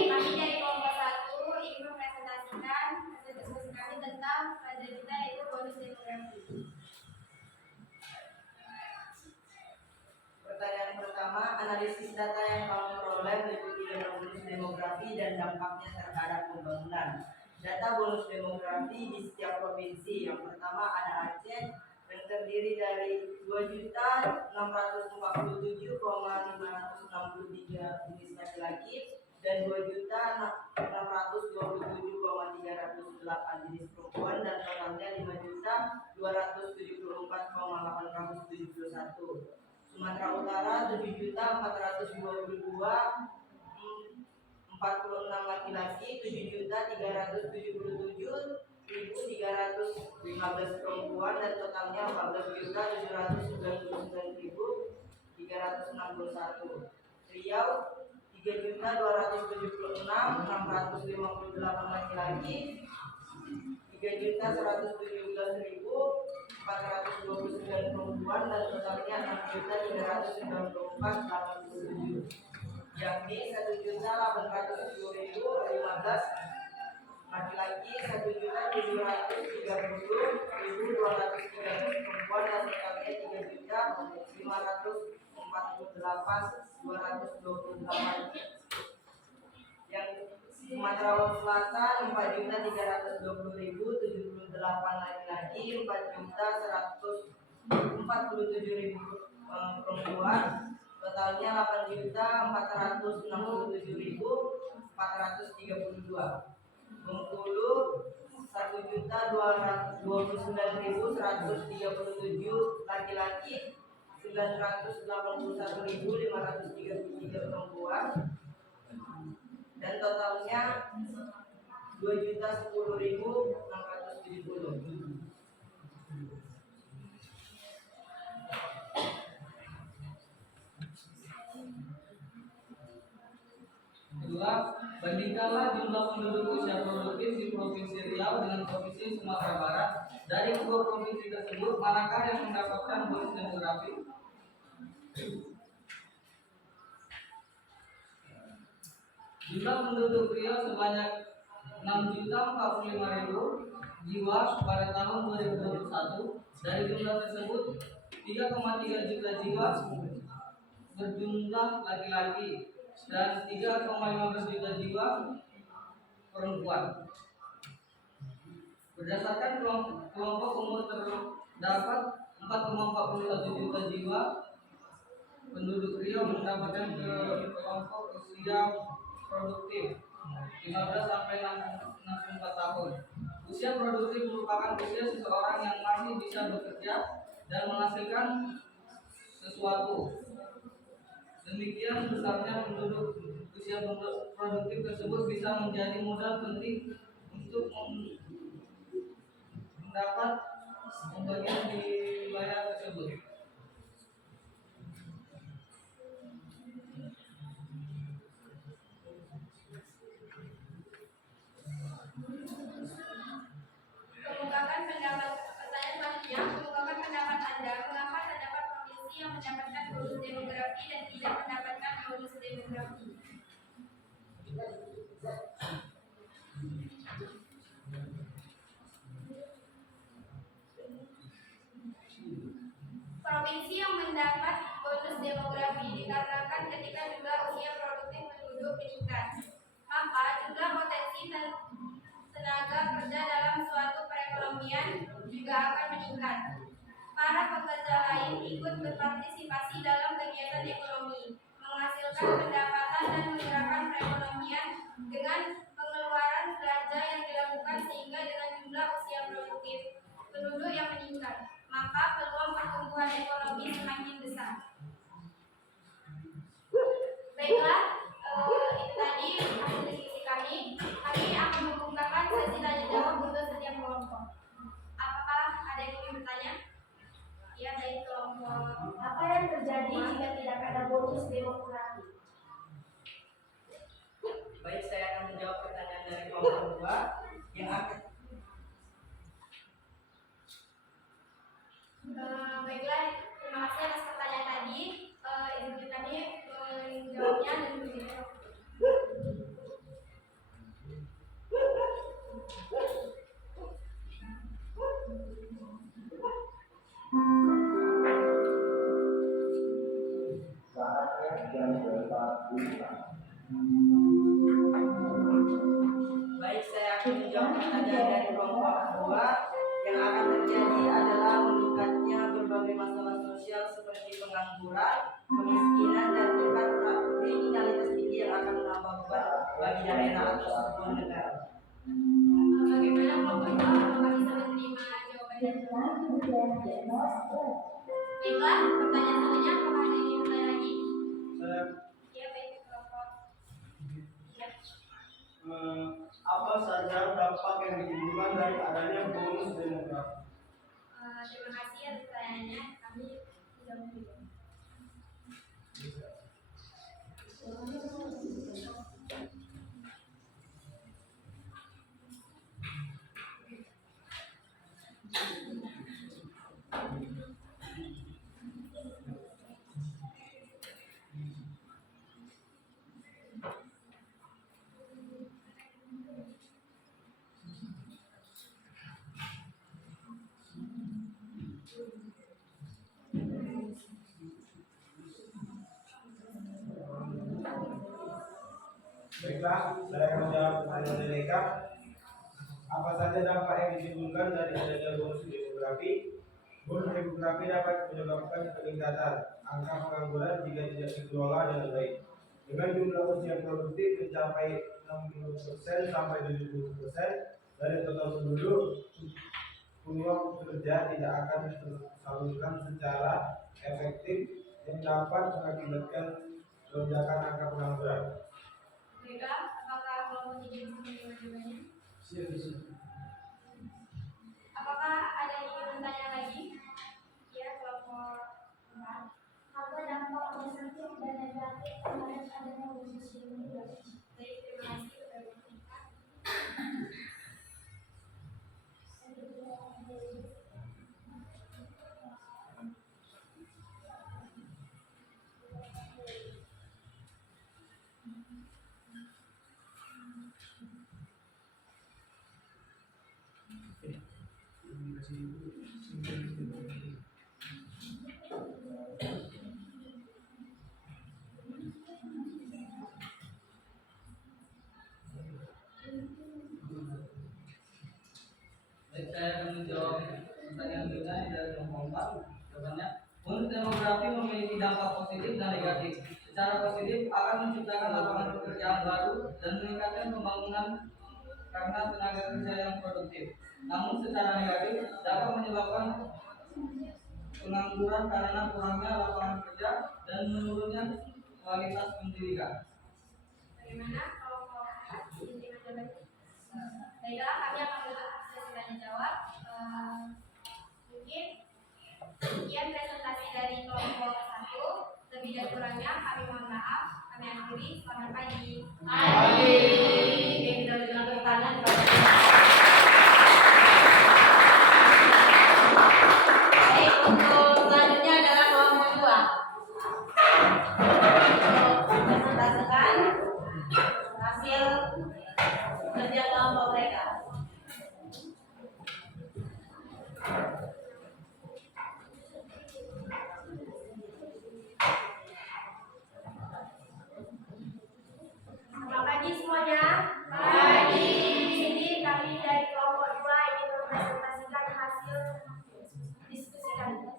dari kelompok 1 ingin mempresentasikan hasil diskusi kami tentang pelajaran kita yaitu bonus demografi. Pertanyaan pertama, analisis data yang kamu peroleh meliputi bonus demografi dan dampaknya terhadap pembangunan. Data bonus demografi di setiap provinsi. Yang pertama ada Aceh yang terdiri dari 2.647,563 jenis laki-laki dan 2.627,308 jenis perempuan dan totalnya 5.274,871. Sumatera Utara 7.422.046 laki-laki, 7.377.315 perempuan dan totalnya 14.799.361. Riau 3.276.658 laki-laki, 3.117.429 perempuan dan totalnya 6.394.87. Jambi 1.810.015 laki-laki, 1.730.230 perempuan dan totalnya 3.548.228. Yang Sumatera Selatan 4.320.078 laki-laki, 4.147.000 perempuan, totalnya 8.467.432. Bengkulu 1.229.137 laki-laki, 981.533 perempuan, 2.010.670. Kedua, bandingkanlah jumlah penduduk usia produktif di Provinsi Riau dengan Provinsi Sumatera Barat. Dari kedua provinsi tersebut, manakah yang mendapatkan bonus demografi? Jumlah penduduk Riau sebanyak 6.045.000 jiwa pada tahun 2021. Dari jumlah tersebut, 3,3 juta jiwa berjumlah laki-laki dan 3,15 juta jiwa perempuan. Berdasarkan kelompok umur terdapat 4,41 juta jiwa penduduk Riau mendapatkan ke kelompok usia produktif 15 sampai 64 tahun. Usia produktif merupakan usia seseorang yang masih bisa bekerja dan menghasilkan sesuatu. Demikian besarnya penduduk usia produktif tersebut bisa menjadi modal penting untuk mendapat pembagian di wilayah tersebut. Kemukakan pendapat pertanyaan selanjutnya. Kemukakan pendapat Anda. Mengapa terdapat provinsi yang mendapatkan bonus demografi dan tidak mendapatkan bonus demografi? Provinsi yang mendapat bonus demografi dikarenakan ketika jumlah usia produktif penduduk meningkat, maka jumlah potensi tenaga kerja dalam suatu perekonomian juga akan meningkat. Para pekerja lain ikut berpartisipasi dalam kegiatan ekonomi, menghasilkan pendapatan dan menggerakkan perekonomian dengan pengeluaran belanja yang dilakukan sehingga dengan jumlah usia produktif penduduk yang meningkat, maka peluang pertumbuhan ekonomi semakin besar. Baiklah, itu tadi hasil diskusi kami. Kami akan membukakan sesi tanya jawab untuk setiap kelompok. Apakah ada yang ingin bertanya? Ya, baik kelompok. Apa yang terjadi jika tidak ada bonus demografi? Baik, saya akan menjawab pertanyaan dari kelompok 2 yang akan Baiklah, terima kasih atas pertanyaan tadi. Izinkan kami menjawabnya dan menjawab. Saatnya dan berapa bisa. Baik, saya akan menjawab pertanyaan dari kelompok 2. Yang akan terjadi adalah meningkatnya berbagai masalah sosial seperti pengangguran, kemiskinan, dan tingkat kriminalitas tinggi yang akan menambah beban bagi daerah atau sebuah negara. Bagaimana kelompok itu? Apakah bisa menerima jawabannya? Baiklah, pertanyaan selanjutnya apakah ada yang ingin bertanya lagi? Saya Ya, baik kelompok. Ya. apa saja dampak yang ditimbulkan dari adanya bonus demografi? Terima kasih atas pertanyaannya. Kami tidak menjawab. Baiklah, saya akan menjawab pertanyaan dari Eka. Apa saja dampak yang ditimbulkan dari adanya bonus demografi? Bonus demografi dapat menyebabkan peningkatan angka pengangguran jika tidak dikelola dengan baik. Dengan jumlah usia produktif mencapai 60% sampai 70% dari total penduduk, peluang bekerja tidak akan tersalurkan secara efektif yang dapat mengakibatkan lonjakan angka pengangguran. Baiklah, apakah kelompok 3 bisa menerima jawabannya? Apakah ada yang ingin bertanya lagi? Ya, kelompok 4. Apa dampak positif dan negatif terhadap adanya bonus demografi? Baik, terima kasih sudah berbincang. Baik, saya akan menjawab pertanyaan berikutnya dari kelompok 4. Jawabannya, bonus demografi memiliki dampak positif dan negatif. Secara positif akan menciptakan lapangan pekerjaan baru dan meningkatkan pembangunan karena tenaga kerja yang produktif. Namun secara negatif dapat menyebabkan pengangguran karena kurangnya lapangan kerja dan menurunnya kualitas pendidikan. Bagaimana kelompok 4 ingin menjawab? Baiklah, kami akan menutup sesi tanya jawab. Mungkin sekian presentasi dari kelompok 1. Lebih dan kurangnya kami mohon maaf. Kami akhiri. Selamat pagi. Oke, kita berikan tepuk tangan kepada baik, untuk selanjutnya adalah kelompok 2. Untuk presentasikan hasil kerja kelompok mereka. Selamat pagi semuanya. Pagi. Di sini kami dari kelompok 2 ingin mempresentasikan hasil diskusi kami.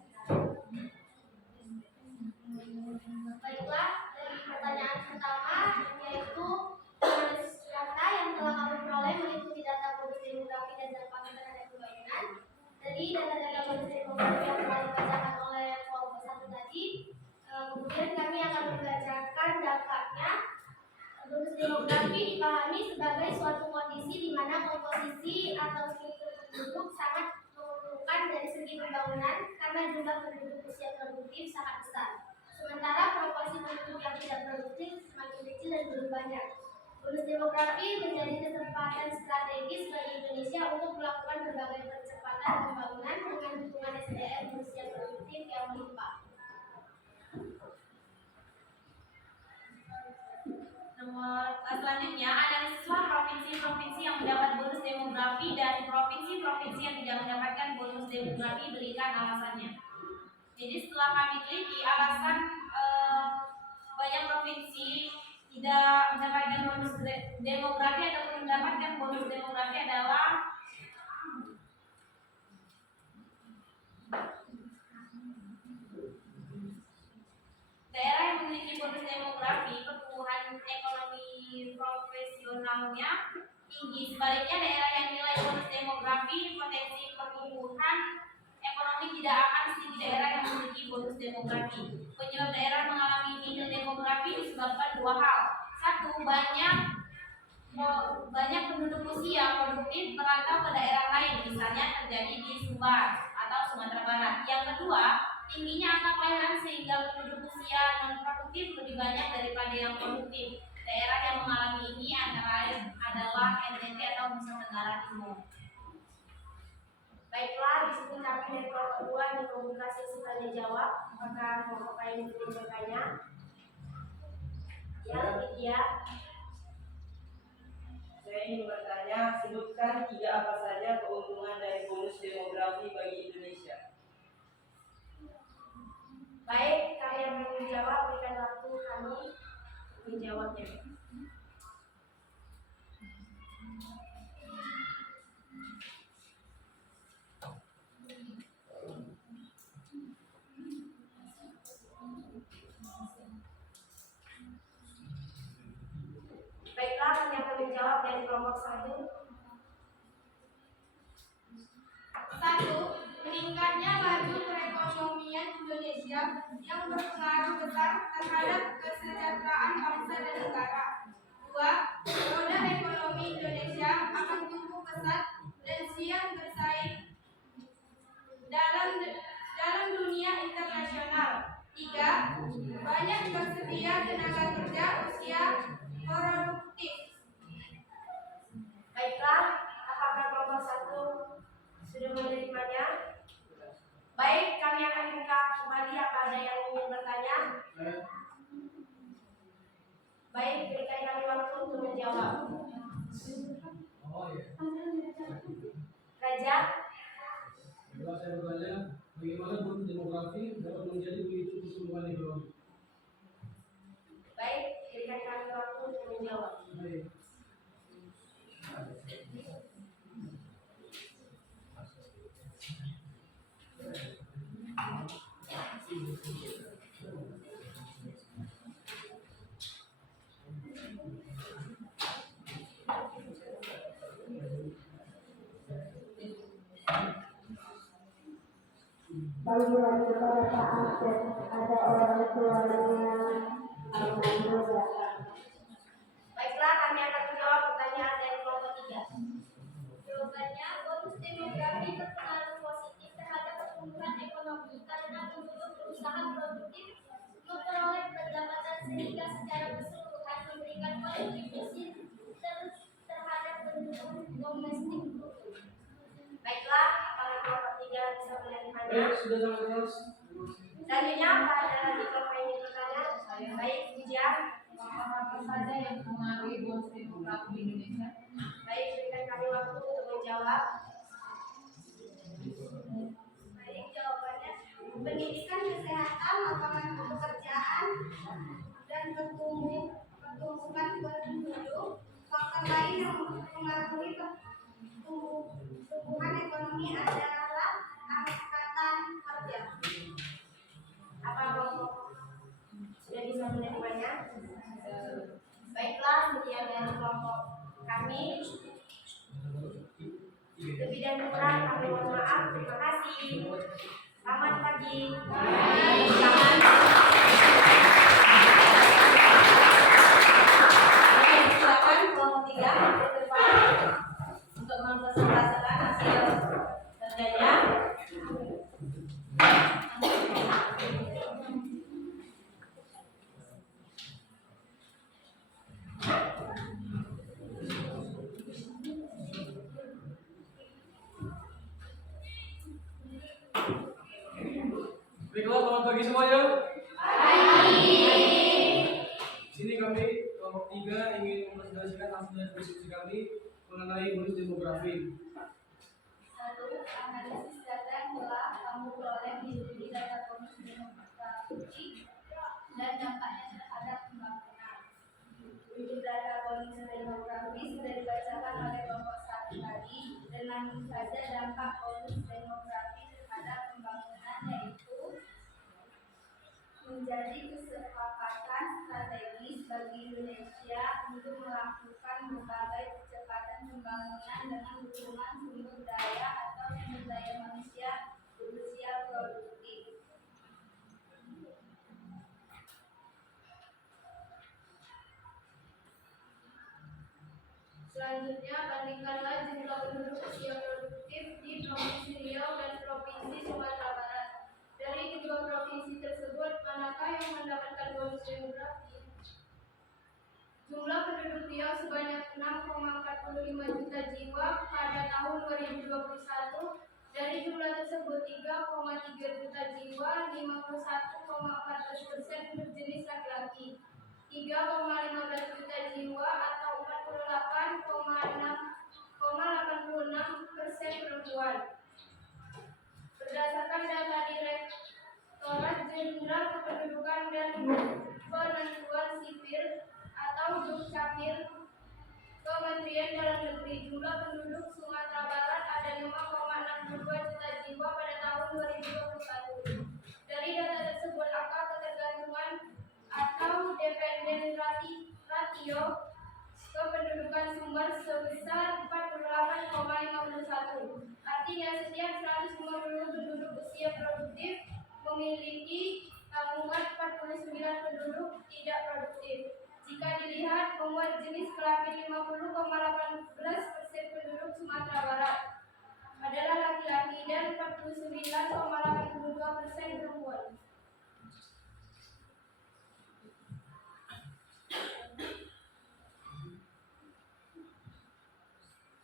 Baiklah, dari pertanyaan pertama yaitu analisis data yang telah kami peroleh mengikuti data bonus demografi dan dampaknya terhadap pembangunan. Dari data-data bonus demografi yang telah dibacakan oleh kelompok 1 tadi, kemudian kami akan membacakan dampaknya. Bonus demografi dipahami sebagai suatu kondisi di mana komposisi atau struktur penduduk sangat menguntungkan dari segi pembangunan karena jumlah penduduk usia produktif sangat besar. Sementara proporsi penduduk yang tidak produktif semakin kecil dan belum banyak. Bonus demografi menjadi kesempatan strategis bagi Indonesia untuk melakukan berbagai percepatan pembangunan dengan dukungan SDM berusia produktif yang melimpah. Selanjutnya, analisislah provinsi-provinsi yang mendapat bonus demografi dan provinsi-provinsi yang tidak mendapatkan bonus demografi, berikan alasannya. Jadi setelah kami teliti alasan banyak provinsi tidak mendapatkan bonus demografi ataupun mendapatkan bonus demografi adalah daerah yang memiliki bonus demografi, pertumbuhan ekonomi profesionalnya tinggi. Sebaliknya, daerah yang nilai bonus demografi, potensi pertumbuhan ekonomi tidak akan setinggi daerah yang memiliki bonus demografi. Penyebab daerah mengalami nihil demografi disebabkan dua hal. Satu, banyak penduduk usia produktif merantau ke daerah lain, misalnya terjadi di Sumbar atau Sumatera Barat. Yang kedua, tingginya angka kelahiran sehingga penduduk usia non produktif lebih banyak daripada yang produktif. Daerah yang mengalami ini antara lain adalah NTT atau Nusa Tenggara Timur. Baiklah, di sini kami dari kelompok 2 ingin membuka sesi tanya jawab. Apakah kelompok lain ingin bertanya? Ya, Lydia. Saya ingin bertanya, sebutkan 3 apa saja keuntungan dari bonus demografi bagi Indonesia. Baik, kalian yang menjawab berikan waktu kami menjawabnya. Baiklah, kami akan menjawab dari kelompok 1. 1. Meningkatnya laju perekonomian Indonesia yang berpengaruh besar terhadap kesejahteraan bangsa dan negara. 2. Roda ekonomi Indonesia akan tumbuh Bagi lagi pada saat ada orang tuanya yang muda. Baiklah, kami akan menjawab pertanyaan dari kelompok 3. Jawabannya, bonus demografi berpengaruh positif terhadap pertumbuhan ekonomi karena penduduk berusaha produktif memperoleh pendapatan sehingga secara keseluruhan memberikan kontribusi terhadap penduduk domestik bruto. Baiklah, apakah kelompok 3 bisa menerimanya? Sudah sampai terus. Selanjutnya, apa ada lagi kelompok yang ingin bertanya? Baik, Pujian. Apa saja yang mempengaruhi bonus demografi di Indonesia? Baik, berikan kami waktu untuk menjawab. Baik, jawabannya pendidikan, kesehatan, lapangan pekerjaan, dan pertumbuhan penduduk. Faktor lain yang mempengaruhi pertumbuhan ekonomi adalah angkatan kerja. Apa kelompok sudah bisa menerimanya? Baiklah, sekian dari kelompok kami. Lebih dan kurang kami mohon maaf. Terima kasih. Selamat pagi. Silakan kelompok 3 ke depan untuk mempresentasikan hasil kerjanya. Baiklah, selamat pagi semuanya. Sini kami kelompok 3 ingin mempresentasikan hasil dari diskusi kami mengenai bonus demografi. 1. Analisis data yang telah kamu peroleh di studi data bonus demografi dan dampaknya terhadap pembangunan. Untuk data bonus demografi sudah dibacakan oleh kelompok 1 tadi, dan langsung saja dampak bonus demografi terhadap pembangunan yaitu menjadi kesepakatan strategis bagi Indonesia untuk melakukan berbagai percepatan pembangunan dengan dukungan sumber daya atau sumber daya manusia berusia produktif. Selanjutnya, bandingkanlah jumlah penduduk usia produktif di Provinsi Riau dan Provinsi Sumatera Barat. Dari kedua provinsi tersebut, manakah yang mendapatkan bonus demografi? Jumlah penduduk Riau sebanyak 6,45 juta jiwa pada tahun 2021. Dari jumlah tersebut, 3,3 juta jiwa, 51,14% berjenis laki-laki, 3,15 juta jiwa atau 48,86% perempuan. Berdasarkan data Direktorat Jenderal Kependudukan dan Penentuan Sipil atau Dukcapil Kementerian Dalam Negeri, jumlah penduduk Sumatera Barat ada 5,62 juta jiwa pada tahun 2021. Dari data tersebut, angka ketergantungan atau dependen ratio kependudukan sumber sebesar 48,51. Artinya setiap 150 penduduk usia produktif memiliki tanggungan 49 penduduk tidak produktif. Jika dilihat memuat jenis kelamin, 50,18% penduduk Sumatera Barat adalah laki-laki dan 49,82% perempuan.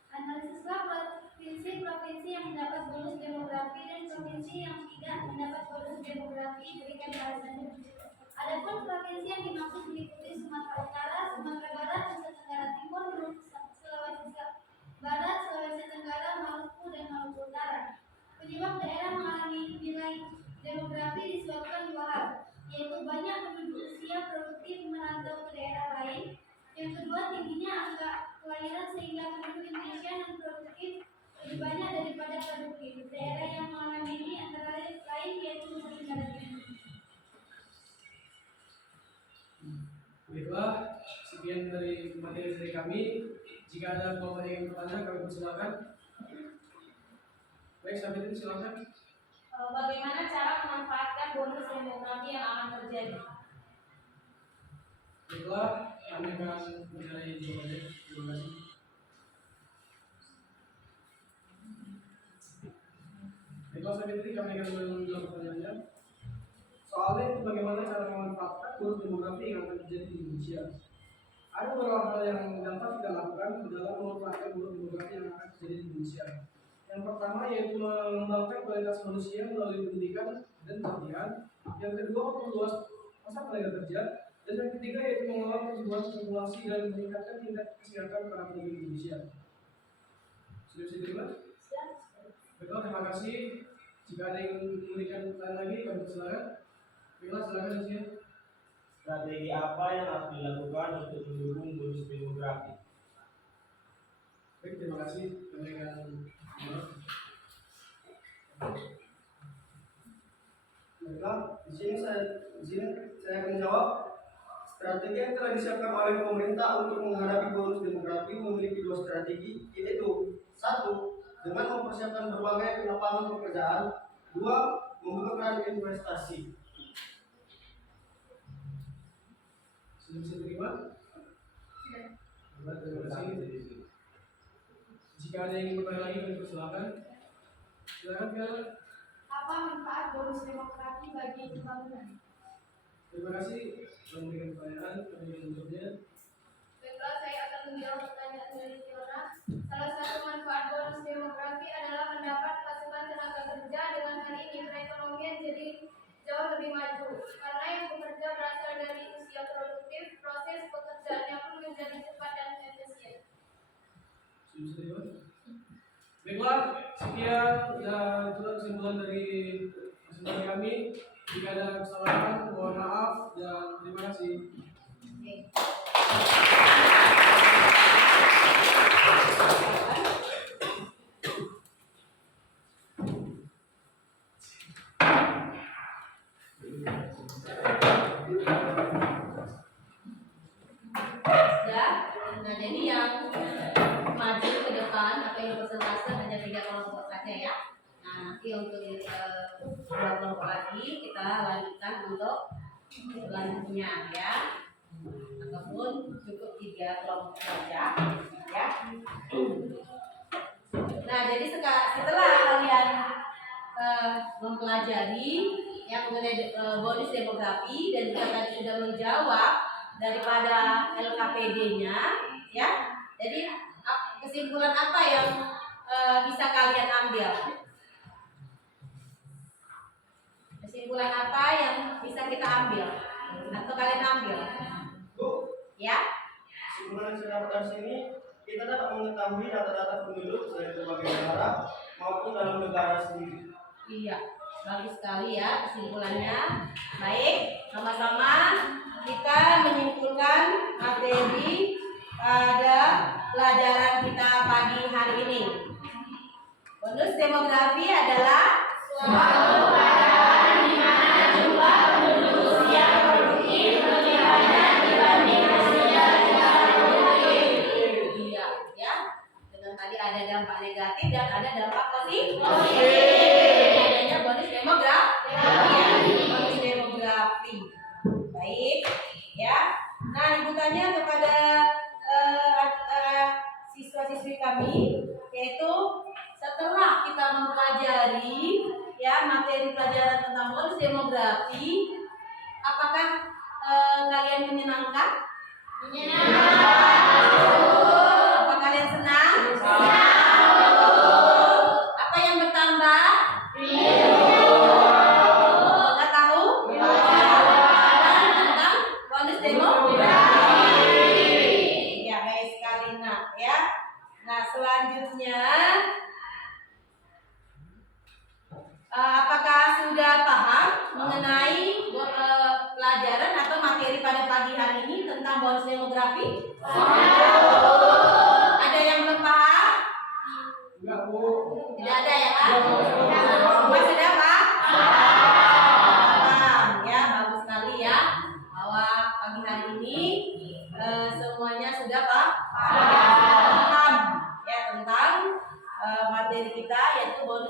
Analisislah provinsi yang mendapat bonus demografi dan provinsi yang tidak mendapat bonus demografi, berikan balasannya. Adapun provinsi yang dimaksud meliputi Sumatera Utara, Sumatera Barat, Nusa Tenggara Timur, Sulawesi Barat, Sulawesi Tenggara, Maluku, dan Maluku Utara. Penyebab daerah mengalami nilai demografi disebabkan dua hal, yaitu banyak penduduk usia produktif merantau ke daerah lain. Yang kedua, tingginya angka kelahiran sehingga penduduk produktif lebih banyak daripada produktif. Daerah yang mengalami ini antara lain yaitu Nusa Tenggara Timur. Baiklah, sekian dari materi dari kami. Jika ada bapak yang bertanya, kami persilakan. Baik, sampai itu silakan. Bagaimana cara memanfaatkan bonus demografi yang akan terjadi? Baiklah, kami akan mencari jawabannya. Terima kasih. Baiklah, sampai itu kami akan menjawab pertanyaannya. Soalnya itu bagaimana cara memanfaatkan bonus demografi yang akan terjadi di Indonesia. Ada beberapa hal yang dapat kita lakukan dalam memanfaatkan bonus demografi yang akan terjadi di Indonesia. Yang pertama yaitu mengembangkan kualitas manusia melalui pendidikan dan pelatihan. Yang kedua memperluas masa tenaga kerja. Dan yang ketiga yaitu mengawal pertumbuhan populasi dan meningkatkan tingkat kesehatan para penduduk Indonesia. Sudah bisa diterima? Baiklah, terima kasih. Jika ada yang memberikan pertanyaan lagi, kami persilakan. Baiklah, silakan di sini. Strategi apa yang harus dilakukan untuk mendukung bonus demografi? Baik, terima kasih. Kami akan baiklah, di sini saya akan menjawab. Strategi yang telah disiapkan oleh pemerintah untuk menghadapi bonus demografi memiliki dua strategi, yaitu satu, dengan mempersiapkan berbagai lapangan pekerjaan, dua, membuka keran investasi. sudah bisa diterima? Terima kasih. Jika ada yang ingin bertanya lagi, kami persilakan. Silakan, Fiona. Apa manfaat bonus demografi bagi pembangunan? Terima kasih telah memberikan pertanyaan. Kami ingin menjawabnya. Baiklah, saya akan menjawab pertanyaan dari Fiona. Salah satu manfaat bonus demografi adalah mendapat pasukan tenaga kerja. Dengan hal ini perekonomian jadi jauh lebih maju. Karena yang bekerja berasal dari usia produktif, proses pekerjaannya pun menjadi cepat dan efisien. Sudah bisa diterima? Baiklah, sekian dan itulah kesimpulan dari kesimpulan kami. Jika ada kesalahan, mohon maaf dan terima kasih. Ya, nah jadi yang maju ke depan atau yang persentase hanya 3 kelompok saja ya. Nah nanti untuk 2 kelompok lagi kita lanjutkan untuk selanjutnya ya, ataupun cukup 3 kelompok saja ya. Nah jadi setelah kalian mempelajari yang mengenai bonus demografi dan juga tadi sudah menjawab daripada LKPD-nya ya. Jadi kesimpulan apa yang bisa kalian ambil? Kesimpulan apa yang bisa kita ambil atau kalian ambil? Ya? Kesimpulan yang saya dapat dari sini, kita dapat mengetahui data-data penduduk dari berbagai negara maupun dalam negara sendiri. Iya, bagus sekali ya kesimpulannya. Baik, sama-sama kita menyimpulkan materi pada pelajaran kita pagi hari ini. Bonus demografi adalah suatu pelajaran di mana jumlah penduduk usia produktif lebih banyak dibanding usia tidak produktif. Iya, ya. Dengan tadi ada dampak negatif dan ada dampak positif. Adanya bonus demografi. Baik, ya. Nah, ibu tanya kepada siswa-siswi kami, yaitu setelah kita mempelajari ya materi pelajaran tentang bonus demografi, apakah kalian menyenangkan? Menyenangkan. Apa kalian senang? Apa yang bertambah? Nggak tahu? Tentang bonus demografi. Ya, baik sekali nak ya. Nah, selanjutnya apakah sudah paham mengenai pelajaran atau materi pada pagi hari ini tentang bonus demografi? Ada yang belum paham?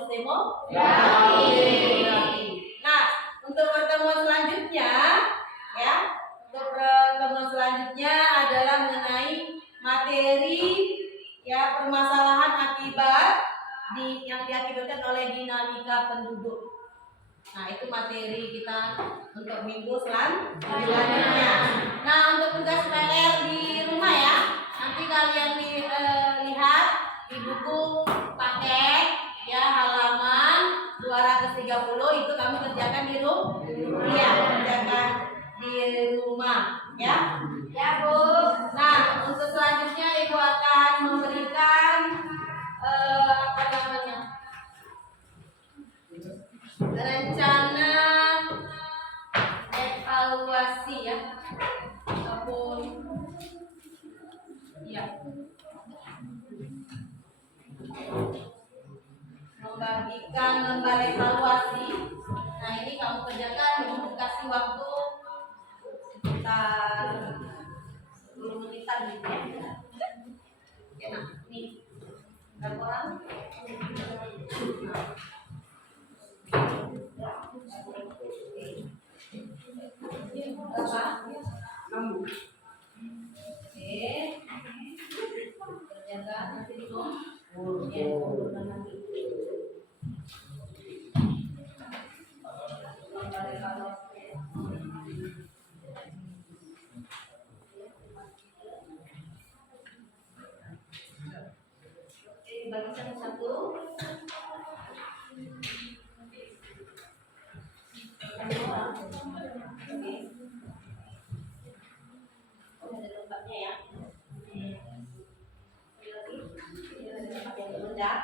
demografi. Nah, untuk pertemuan selanjutnya ya, untuk pertemuan selanjutnya adalah mengenai materi ya permasalahan akibat yang diakibatkan oleh dinamika penduduk. Nah, itu materi kita untuk minggu selanjutnya. Nah, untuk tugas PR di rumah ya, nanti kalian lihat di buku paket ya halaman 230 itu kamu kerjakan di rumah. Iya, kerjakan di rumah ya. Ya, Bu. Nah, untuk selanjutnya Ibu akan memberikan apa namanya? Rencana evaluasi ya. Ataupun ya. Membagikan lembar evaluasi. Nah, ini kamu kerjakan, kasih waktu sekitar 10 menitan gitu ya. Oke, nah, nih. Berapa orang? Berapa? 6. Oke. Kerjakan nanti dulu. Ya, nanti. Lembar evaluasi. Bagi satu-satu. Oke. Oh, ada tempatnya ya. Ada tempat yang rendah.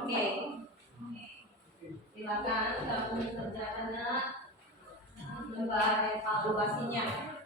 Oke. Silakan kamu kerjakan lembar evaluasinya.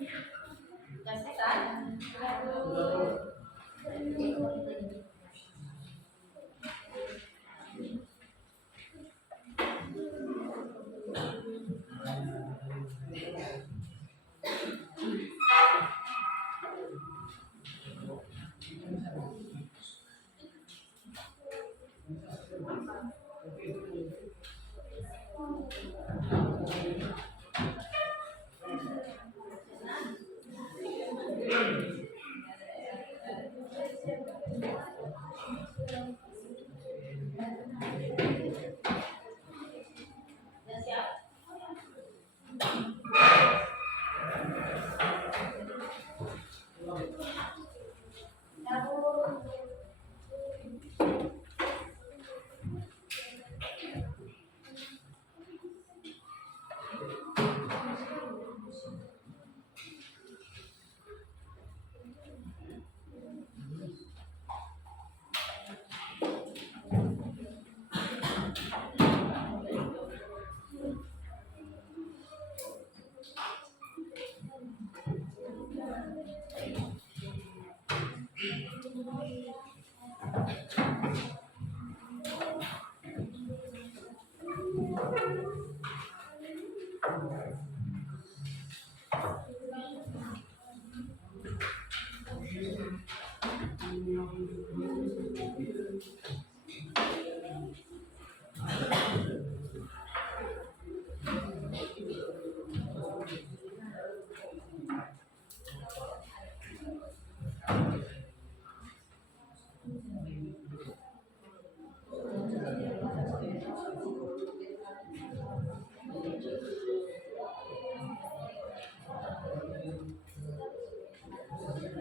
Sudah selesai? Sudah siap?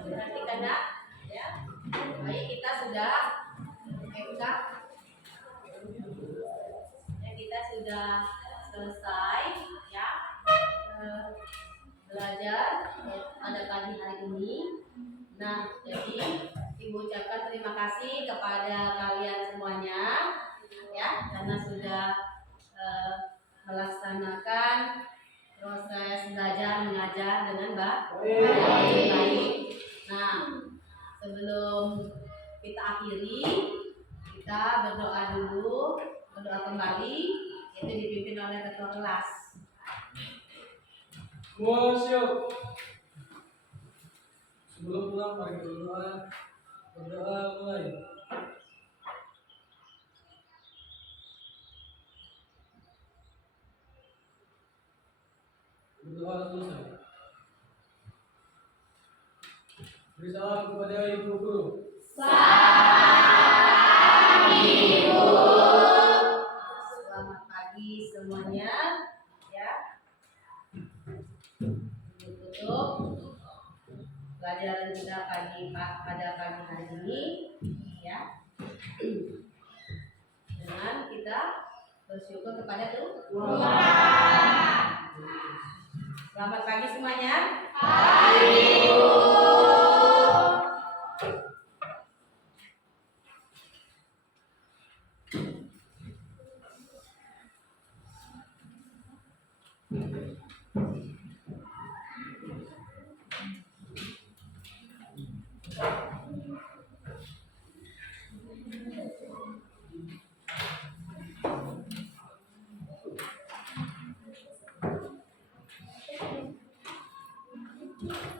Perhatikan ya. Baik, kita sudah kita sudah selesai ya belajar pada pagi hari ini. Nah, jadi Ibu ucapkan terima kasih kepada kalian semuanya ya karena sudah melaksanakan proses belajar mengajar dengan baik. Nah, sebelum kita akhiri, kita berdoa dulu, berdoa kembali, itu dipimpin oleh ketua kelas. Musyuk. Sebelum pulang mari berdoa. Berdoa mulai. Berdoa selesai. Beri salam kepada ibu guru. Selamat pagi semuanya ya. Tutup pelajaran kita pada pagi hari ini ya. Dengan kita bersyukur kepada Tuhan. Selamat pagi semuanya. Thank you.